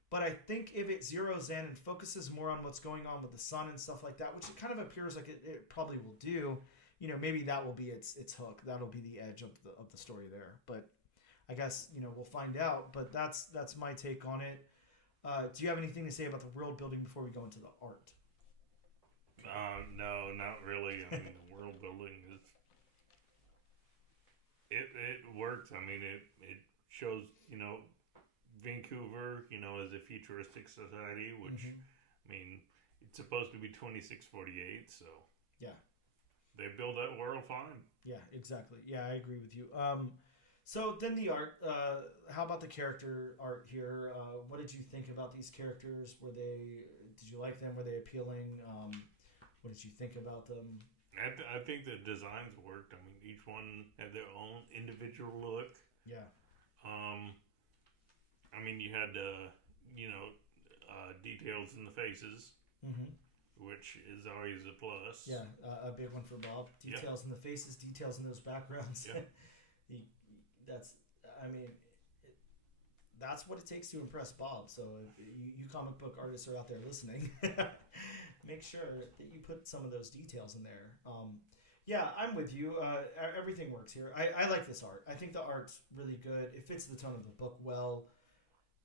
But I think if it zeroes in and focuses more on what's going on with the sun and stuff like that, which it kind of appears like it probably will do, maybe that will be its hook. That'll be the edge of the story there. But I guess, we'll find out. But that's my take on it. Do you have anything to say about the world building before we go into the art? No, not really. I mean, the world building works. I mean, it shows, Vancouver, as a futuristic society, which, I mean, it's supposed to be 2648, so. Yeah. They build that world fine. Yeah, exactly. Yeah, I agree with you. So then the art, how about the character art here? What did you think about these characters? Did you like them? Were they appealing? What did you think about them? I think the designs worked. I mean, each one had their own individual look. Yeah. I mean, you had, details in the faces, which is always a plus. Yeah, a big one for Bob. Details in the faces, details in those backgrounds. Yeah. That's what it takes to impress Bob. So if you comic book artists are out there listening, make sure that you put some of those details in there. Yeah, I'm with you. Everything works here. I like this art. I think the art's really good. It fits the tone of the book well.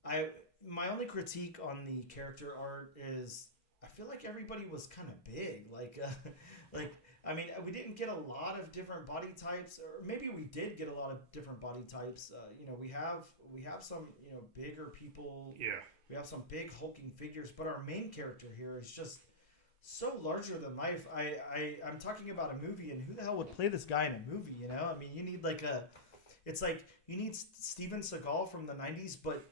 My only critique on the character art is I feel like everybody was kind of big. We didn't get a lot of different body types, or maybe we did get a lot of different body types. We have some bigger people. Yeah. We have some big hulking figures, but our main character here is just so larger than life. I'm talking about a movie, and who the hell would play this guy in a movie? I mean, you need you need Steven Seagal from the 90s, but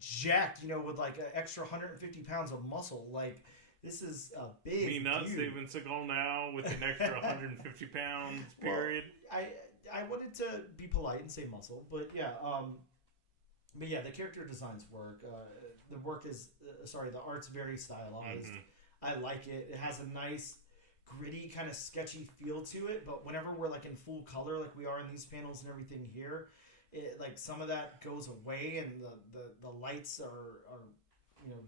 jacked, with like an extra 150 pounds of muscle. Like, this is a big. Me not Steven Seagal now with an extra 150 pounds. Period. Well, I wanted to be polite and say muscle, but yeah. But yeah, the character designs work. The art's very stylized. I like it. It has a nice, gritty, kind of sketchy feel to it. But whenever we're like in full color, like we are in these panels and everything here, some of that goes away, and the lights are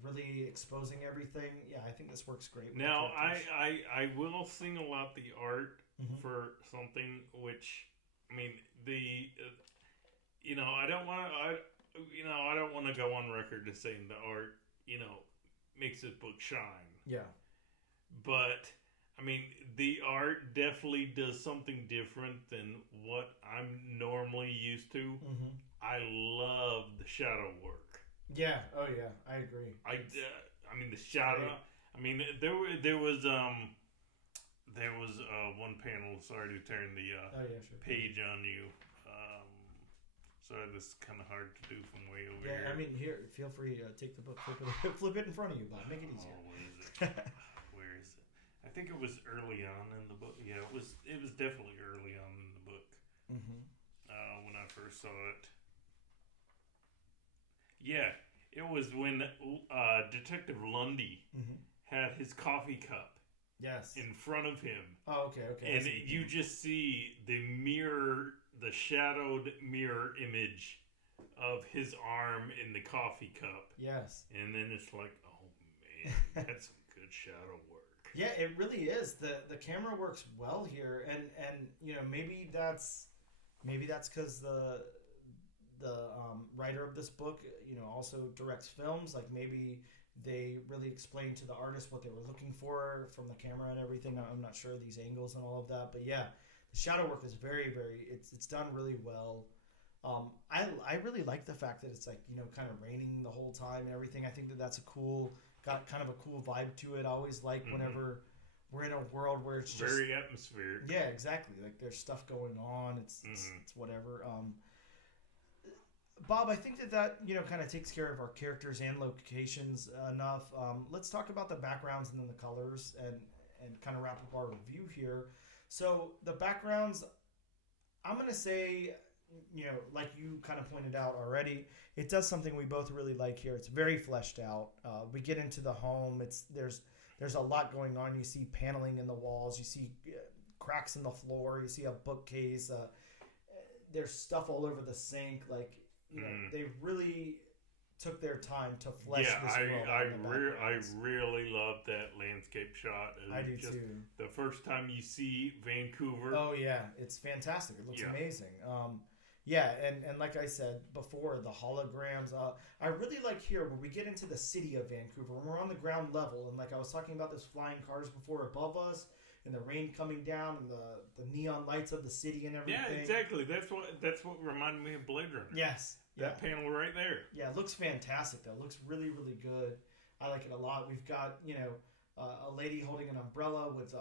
really exposing everything. Yeah, I think this works great. Now, I will single out the art for something which, I mean, I don't want to go on record as saying the art, makes this book shine. Yeah. But, I mean, the art definitely does something different than what I'm normally used to. I love the shadow work. Yeah. Oh, yeah. I agree. I mean, the shadow. I mean, there was one panel. Sorry to turn the page on you. Sorry, this is kind of hard to do from way over here. Yeah, I mean, here, feel free to take the book, flip it in front of you, Bob. Make it easier. What is it? Where is it? I think it was early on in the book. Yeah, it was definitely early on in the book. When I first saw it. Yeah, it was when Detective Lundy had his coffee cup. Yes. In front of him. Oh, okay. And you just see the shadowed mirror image of his arm in the coffee cup. Yes. And then it's like, oh man, that's some good shadow work. Yeah, it really is. The camera works well here, and maybe that's because the writer of this book also directs films. Like, maybe they really explained to the artist what they were looking for from the camera and everything. I'm not sure, these angles and all of that, but yeah, the shadow work is very, very. It's done really well. I really like the fact that it's like kind of raining the whole time and everything. I think that's got kind of a cool vibe to it. I always like whenever we're in a world where it's just very atmospheric. Yeah, exactly. Like, there's stuff going on. It's whatever. Bob, I think that kind of takes care of our characters and locations enough. Let's talk about the backgrounds and then the colors and kind of wrap up our review here. So the backgrounds, I'm going to say, like you kind of pointed out already, it does something we both really like here. It's very fleshed out. We get into the home. There's a lot going on. You see paneling in the walls. You see cracks in the floor. You see a bookcase. There's stuff all over the sink. Like, they really took their time to flesh this world out. I really love that landscape shot. I do too. The first time you see Vancouver. Oh yeah, it's fantastic. It looks amazing. Yeah, and like I said before, the holograms. I really like here when we get into the city of Vancouver, when we're on the ground level, and like I was talking about those flying cars before above us, and the rain coming down, and the neon lights of the city and everything. Yeah, exactly. That's what reminded me of Blade Runner. Yes. That panel right there. Yeah, it looks fantastic, though. It looks really, really good. I like it a lot. We've got, a lady holding an umbrella with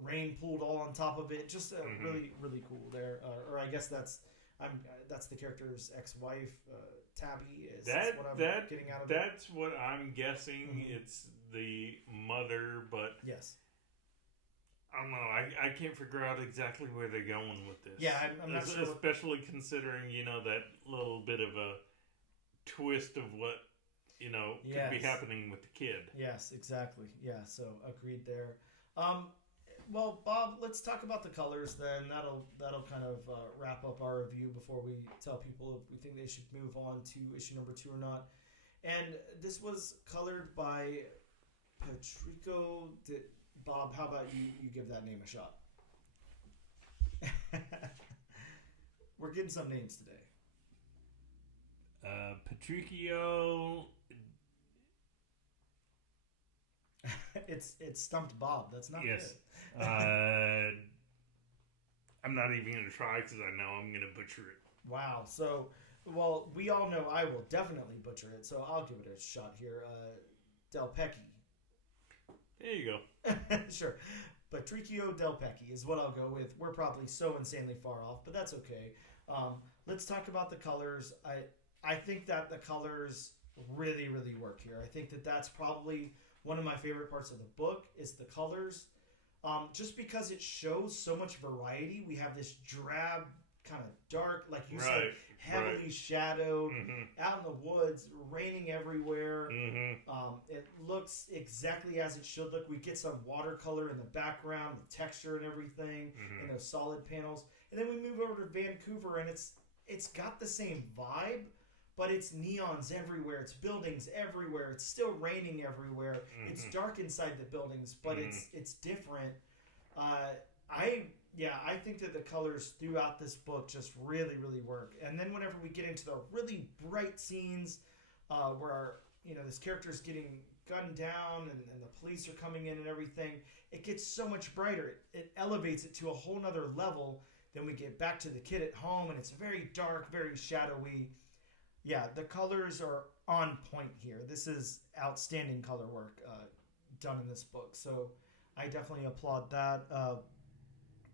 rain pooled all on top of it. Just really, really cool there. Or I guess that's the character's ex-wife, Tabby. That's what I'm getting out of it. That's what I'm guessing. It's the mother, but... Yes. I don't know. I can't figure out exactly where they're going with this. Yeah, I'm not sure. Especially considering, that little bit of a twist of what, could be happening with the kid. Yes, exactly. Yeah, so agreed there. Well, Bob, let's talk about the colors then. That'll kind of wrap up our review before we tell people if we think they should move on to issue number 2 or not. And this was colored by Patricio. Bob, how about you give that name a shot? We're getting some names today. Patricio. It's stumped Bob. That's not good. I'm not even going to try because I know I'm going to butcher it. Wow. So, well, we all know I will definitely butcher it, so I'll give it a shot here. Del Pecchi. There you go. Sure. Patricio Del Pecchi is what I'll go with. We're probably so insanely far off, but that's okay. Let's talk about the colors. I think that the colors really, really work here. I think that that's probably one of my favorite parts of the book is the colors. Just because it shows so much variety. We have this drab, kind of dark, like you said, heavily shadowed, out in the woods, raining everywhere. It looks exactly as it should look. We get some watercolor in the background, the texture and everything, and those solid panels. And then we move over to Vancouver, and it's got the same vibe, but it's neons everywhere. It's buildings everywhere. It's still raining everywhere. It's dark inside the buildings, but it's different. I think that the colors throughout this book just really, really work. And then whenever we get into the really bright scenes where this character is getting gunned down and the police are coming in and everything, it gets so much brighter. It elevates it to a whole nother level. Then we get back to the kid at home, and it's very dark, very shadowy. Yeah, the colors are on point here. This is outstanding color work done in this book. So I definitely applaud that.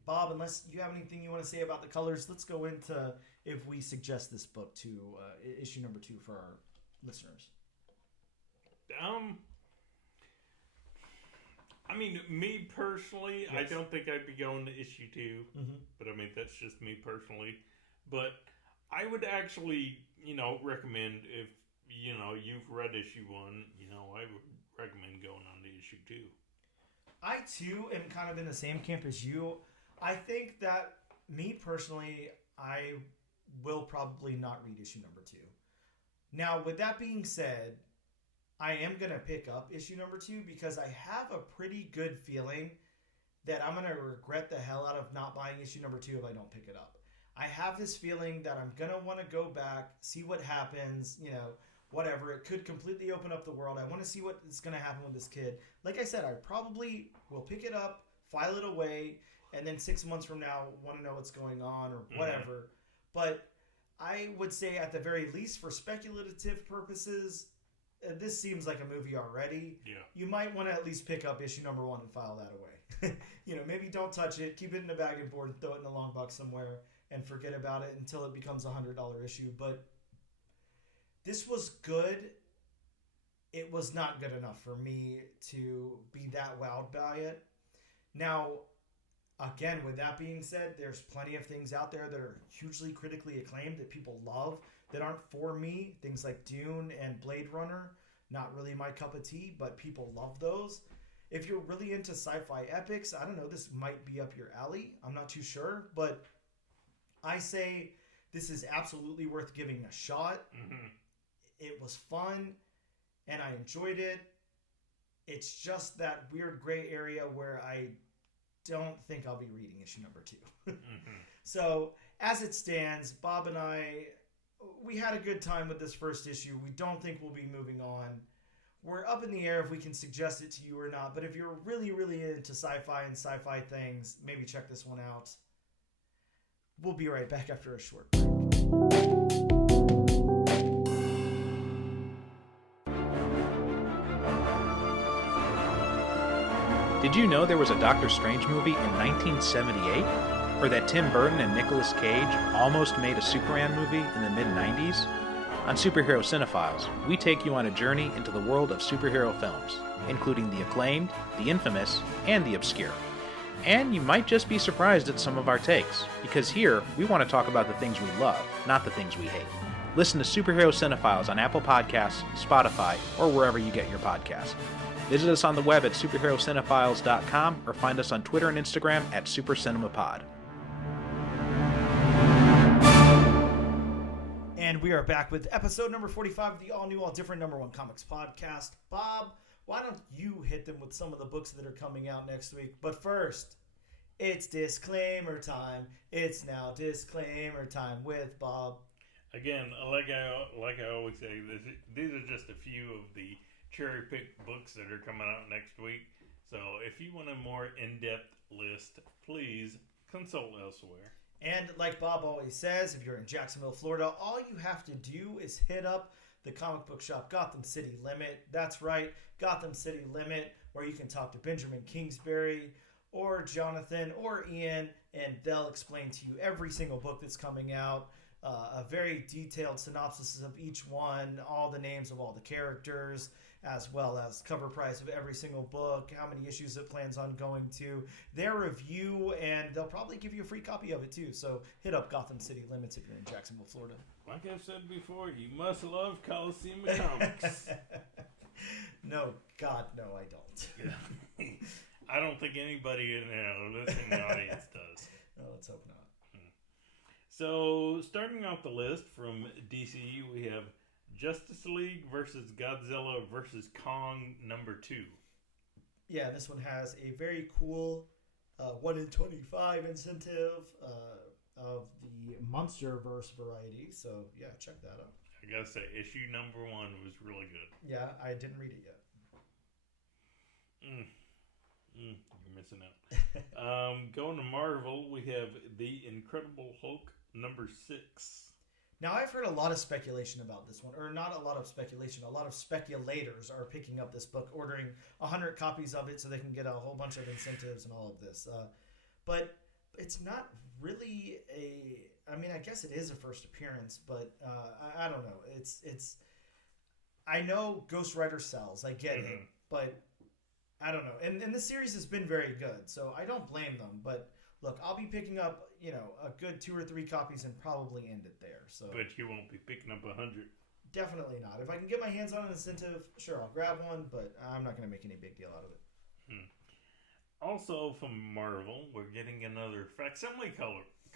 Bob, unless you have anything you want to say about the colors, let's go into if we suggest this book to issue number 2 for our listeners. I mean, me personally, yes. I don't think I'd be going to issue 2, but I mean, that's just me personally. But I would actually, recommend if, you've read issue 1, I would recommend going on to issue 2. I, too, am kind of in the same camp as you. I think that, me personally, I will probably not read issue number 2. Now, with that being said, I am going to pick up issue number 2 because I have a pretty good feeling that I'm going to regret the hell out of not buying issue number 2 if I don't pick it up. I have this feeling that I'm going to want to go back, see what happens, whatever. It could completely open up the world. I want to see what is going to happen with this kid. Like I said, I probably will pick it up, file it away, and then 6 months from now want to know what's going on or whatever. But I would say at the very least for speculative purposes, this seems like a movie already. Yeah. You might want to at least pick up issue number 1 and file that away. Maybe don't touch it. Keep it in a bag and board, throw it in the long box somewhere, and forget about it until it becomes a $100 issue. But this was good. It was not good enough for me to be that wowed by it. Now, again, with that being said, there's plenty of things out there that are hugely critically acclaimed that people love that aren't for me. Things like Dune and Blade Runner, not really my cup of tea, but people love those. If you're really into sci-fi epics, I don't know, this might be up your alley. I'm not too sure, but I say this is absolutely worth giving a shot. It was fun, and I enjoyed it. It's just that weird gray area where I don't think I'll be reading issue number 2. So as it stands, Bob and I, we had a good time with this first issue. We don't think we'll be moving on. We're up in the air if we can suggest it to you or not, but if you're really, really into sci-fi and sci-fi things, maybe check this one out. We'll be right back after a short break. Did you know there was a Doctor Strange movie in 1978? Or that Tim Burton and Nicolas Cage almost made a Superman movie in the mid-90s? On Superhero Cinephiles, we take you on a journey into the world of superhero films, including the acclaimed, the infamous, and the obscure. And you might just be surprised at some of our takes, because here we want to talk about the things we love, not the things we hate. Listen to Superhero Cinephiles on Apple Podcasts, Spotify, or wherever you get your podcasts. Visit us on the web at superherocinephiles.com or find us on Twitter and Instagram at SuperCinemaPod. And we are back with episode number 45 of the all-new, all-different #1 Comics Podcast. Bob, why don't you hit them with some of the books that are coming out next week? But first, it's disclaimer time. It's now disclaimer time with Bob. Again, like I always say, these are just a few of the cherry-picked books that are coming out next week. So if you want a more in-depth list, please consult elsewhere. And like Bob always says, if you're in Jacksonville, Florida, all you have to do is hit up the comic book shop, Gotham City Limit. That's right, Gotham City Limit, where you can talk to Benjamin Kingsbury or Jonathan or Ian, and they'll explain to you every single book that's coming out, a very detailed synopsis of each one, all the names of all the characters, as well as cover price of every single book, how many issues it plans on going to, their review, and they'll probably give you a free copy of it too. So hit up Gotham City Limits if you're in Jacksonville, Florida. Like I've said before, you must love Coliseum Comics. No, God, no, I don't. Yeah. I don't think anybody listening in the audience does. No, let's hope not. So, starting out the list from DC, we have Justice League versus Godzilla versus Kong #2. Yeah, this one has a very cool 1 in 25 incentive of the Monsterverse variety. So, yeah, check that out. I gotta say, issue #1 was really good. Yeah, I didn't read it yet. You're missing out. Going to Marvel, we have The Incredible Hulk #6. Now, I've heard a lot of speculation about this one, or not a lot of speculation. A lot of speculators are picking up this book, ordering 100 copies of it so they can get a whole bunch of incentives and all of this. But it's not really I mean, I guess it is a first appearance, but I don't know. It's. I know Ghost Rider sells. I get it, but I don't know. And the series has been very good, so I don't blame them. But look, I'll be picking up, a good 2 or 3 copies and probably end it there. So, but you won't be picking up 100. Definitely not. If I can get my hands on an incentive, sure, I'll grab one, but I'm not going to make any big deal out of it. Also from Marvel, we're getting another facsimile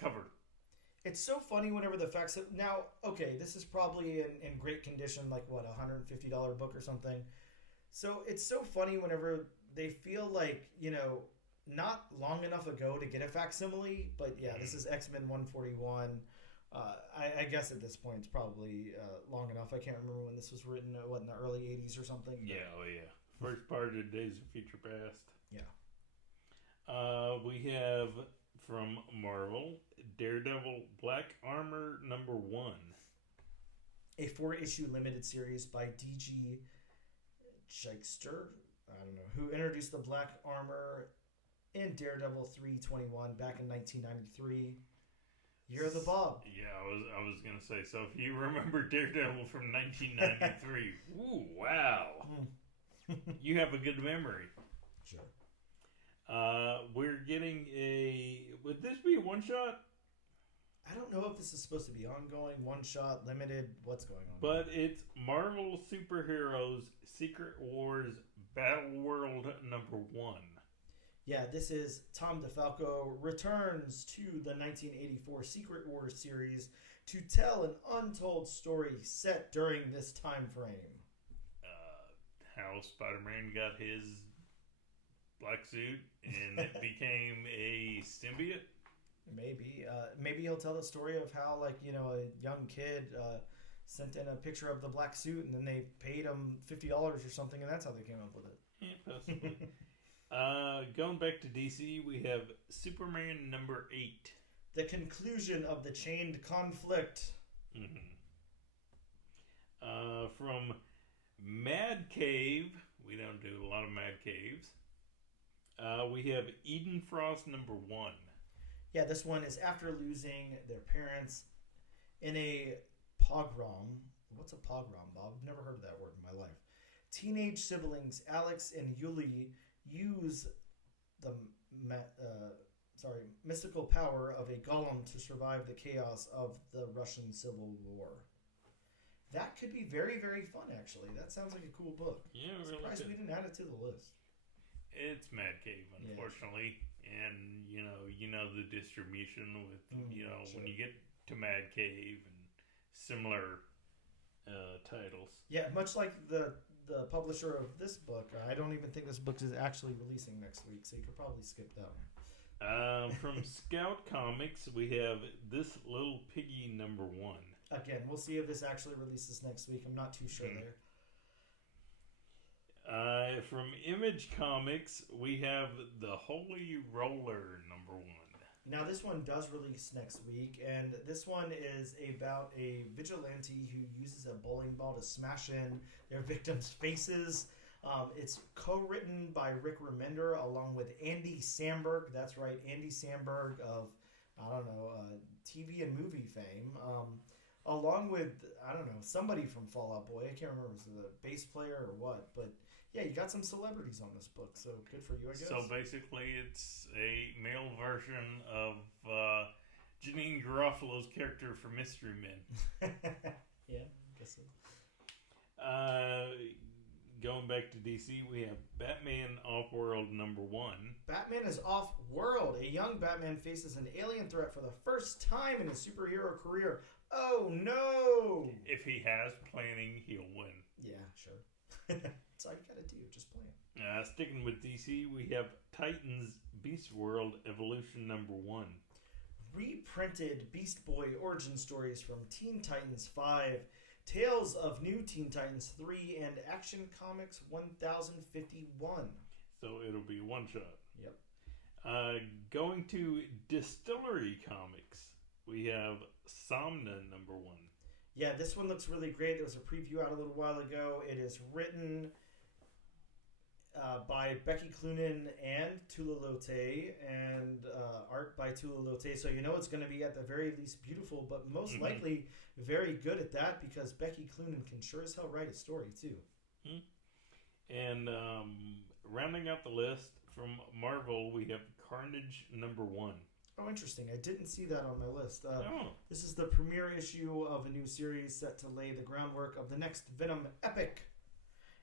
cover. It's so funny whenever the now, okay, this is probably in great condition, like what, $150 book or something. So it's so funny whenever they feel like, not long enough ago to get a facsimile, but yeah, this is X-Men 141. I guess at this point it's probably long enough. I can't remember when this was written, in the early 80s or something. Yeah, First part of Days of Future Past. Yeah. We have from Marvel, Daredevil Black Armor #1. A 4-issue limited series by D.G. Shyster, I don't know, who introduced the Black Armor in Daredevil 321 back in 1993. Year of the Bob. Yeah, I was gonna say. So if you remember Daredevil from 1993, ooh, wow, you have a good memory. Sure. We're getting would this be a one shot? I don't know if this is supposed to be ongoing, one shot, limited. What's going on? But it's Marvel Superheroes Secret Wars Battle World #1. Yeah, this is Tom DeFalco returns to the 1984 Secret Wars series to tell an untold story set during this time frame. How Spider-Man got his black suit and it became a symbiote? Maybe he'll tell the story of how, like, you know, a young kid sent in a picture of the black suit, and then they paid him $50 or something, and that's how they came up with it. Yeah, possibly. Going back to DC, we have Superman number 8. The conclusion of the chained conflict. Mm-hmm. From Mad Cave, we don't do a lot of Mad Caves. We have Eden Frost number 1. Yeah, this one is after losing their parents in a pogrom. What's a pogrom, Bob? I've never heard of that word in my life. Teenage siblings Alex and Yuli use the mystical power of a golem to survive the chaos of the Russian Civil War. That could be very, very fun, actually. That sounds like a cool book. Yeah, I'm surprised we didn't add it to the list. It's Mad Cave, unfortunately. Yeah. And, you know the distribution with, sure. When you get to Mad Cave and similar titles. Yeah, much like the publisher of this book. I don't even think this book is actually releasing next week, so you could probably skip that one. From Scout Comics, we have This Little Piggy number 1. Again, we'll see if this actually releases next week. I'm not too sure there. From Image Comics, we have The Holy Roller number 1. Now, this one does release next week, and this one is about a vigilante who uses a bowling ball to smash in their victims' faces. It's co-written by Rick Remender along with Andy Samberg. That's right, Andy Samberg of, TV and movie fame. Along with, somebody from Fall Out Boy. I can't remember if it was the bass player or what, but yeah, you got some celebrities on this book, so good for you, I guess. So basically, it's a male version of Janine Garofalo's character from Mystery Men. Yeah, I guess so. Going back to DC, we have Batman Off-World number 1. Batman is off-world. A young Batman faces an alien threat for the first time in his superhero career. Oh, no! If he has planning, he'll win. Yeah, sure. That's all you gotta do. Just plan. Sticking with DC, we have Titans Beast World Evolution number 1. Reprinted Beast Boy origin stories from Teen Titans 5, Tales of New Teen Titans 3, and Action Comics 1051. So it'll be one shot. Yep. Going to Distillery Comics, we have Somna number 1. Yeah, this one looks really great. There was a preview out a little while ago. It is written by Becky Cloonan and Tula Lote, and art by Tula Lote. So you know it's going to be at the very least beautiful, but most likely very good at that, because Becky Cloonan can sure as hell write a story too. And rounding out the list, from Marvel, we have Carnage number 1. Oh, interesting. I didn't see that on my list. This is the premiere issue of a new series set to lay the groundwork of the next Venom epic.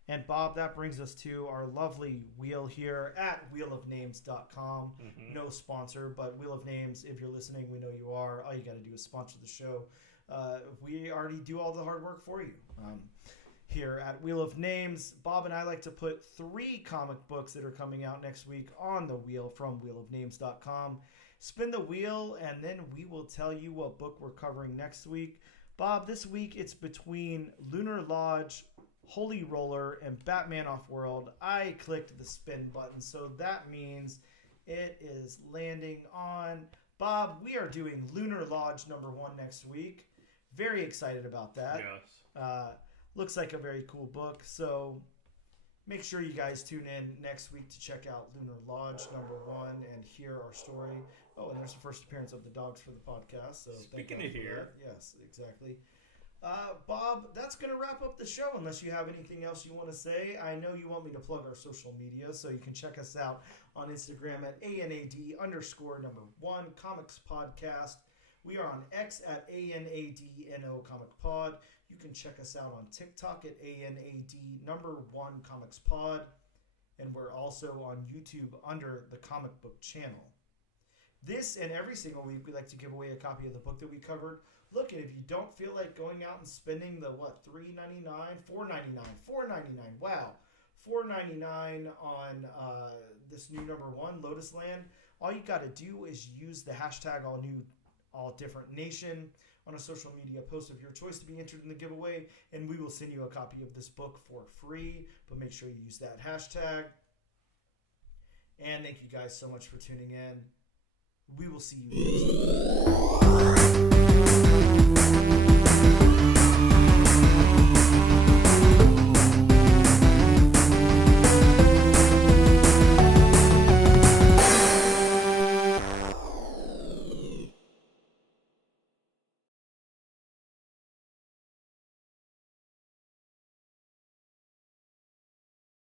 And Bob, that brings us to our lovely wheel here at wheelofnames.com. No sponsor, but Wheel of Names, if you're listening, we know you are. All you got to do is sponsor the show. We already do all the hard work for you. Here at Wheel of Names, Bob and I like to put 3 comic books that are coming out next week on the wheel from wheelofnames.com. Spin the wheel, and then we will tell you what book we're covering next week. Bob, this week it's between Lunar Lodge, Holy Roller, and Batman Off-World. I clicked the spin button, so that means it is landing on... Bob, we are doing Lunar Lodge number 1 next week. Very excited about that. Yes. Looks like a very cool book, so make sure you guys tune in next week to check out Lunar Lodge number 1 and hear our story. Oh, and there's the first appearance of the dogs for the podcast. So speaking of here, yes, exactly. Bob, that's going to wrap up the show unless you have anything else you want to say. I know you want me to plug our social media, so you can check us out on Instagram at ANAD_1 Comics Podcast. We are on X at ANADNO Comic Pod. You can check us out on TikTok at ANAD1 Comics Pod. And we're also on YouTube under the Comic Book Channel. This and every single week, we like to give away a copy of the book that we covered. Look, and if you don't feel like going out and spending the, $3.99? $4.99. $4.99. Wow. $4.99 on this new number 1, Lotus Land, all you got to do is use the hashtag all different nation on a social media post of your choice to be entered in the giveaway, and we will send you a copy of this book for free, but make sure you use that hashtag. And thank you guys so much for tuning in. We will see you next time.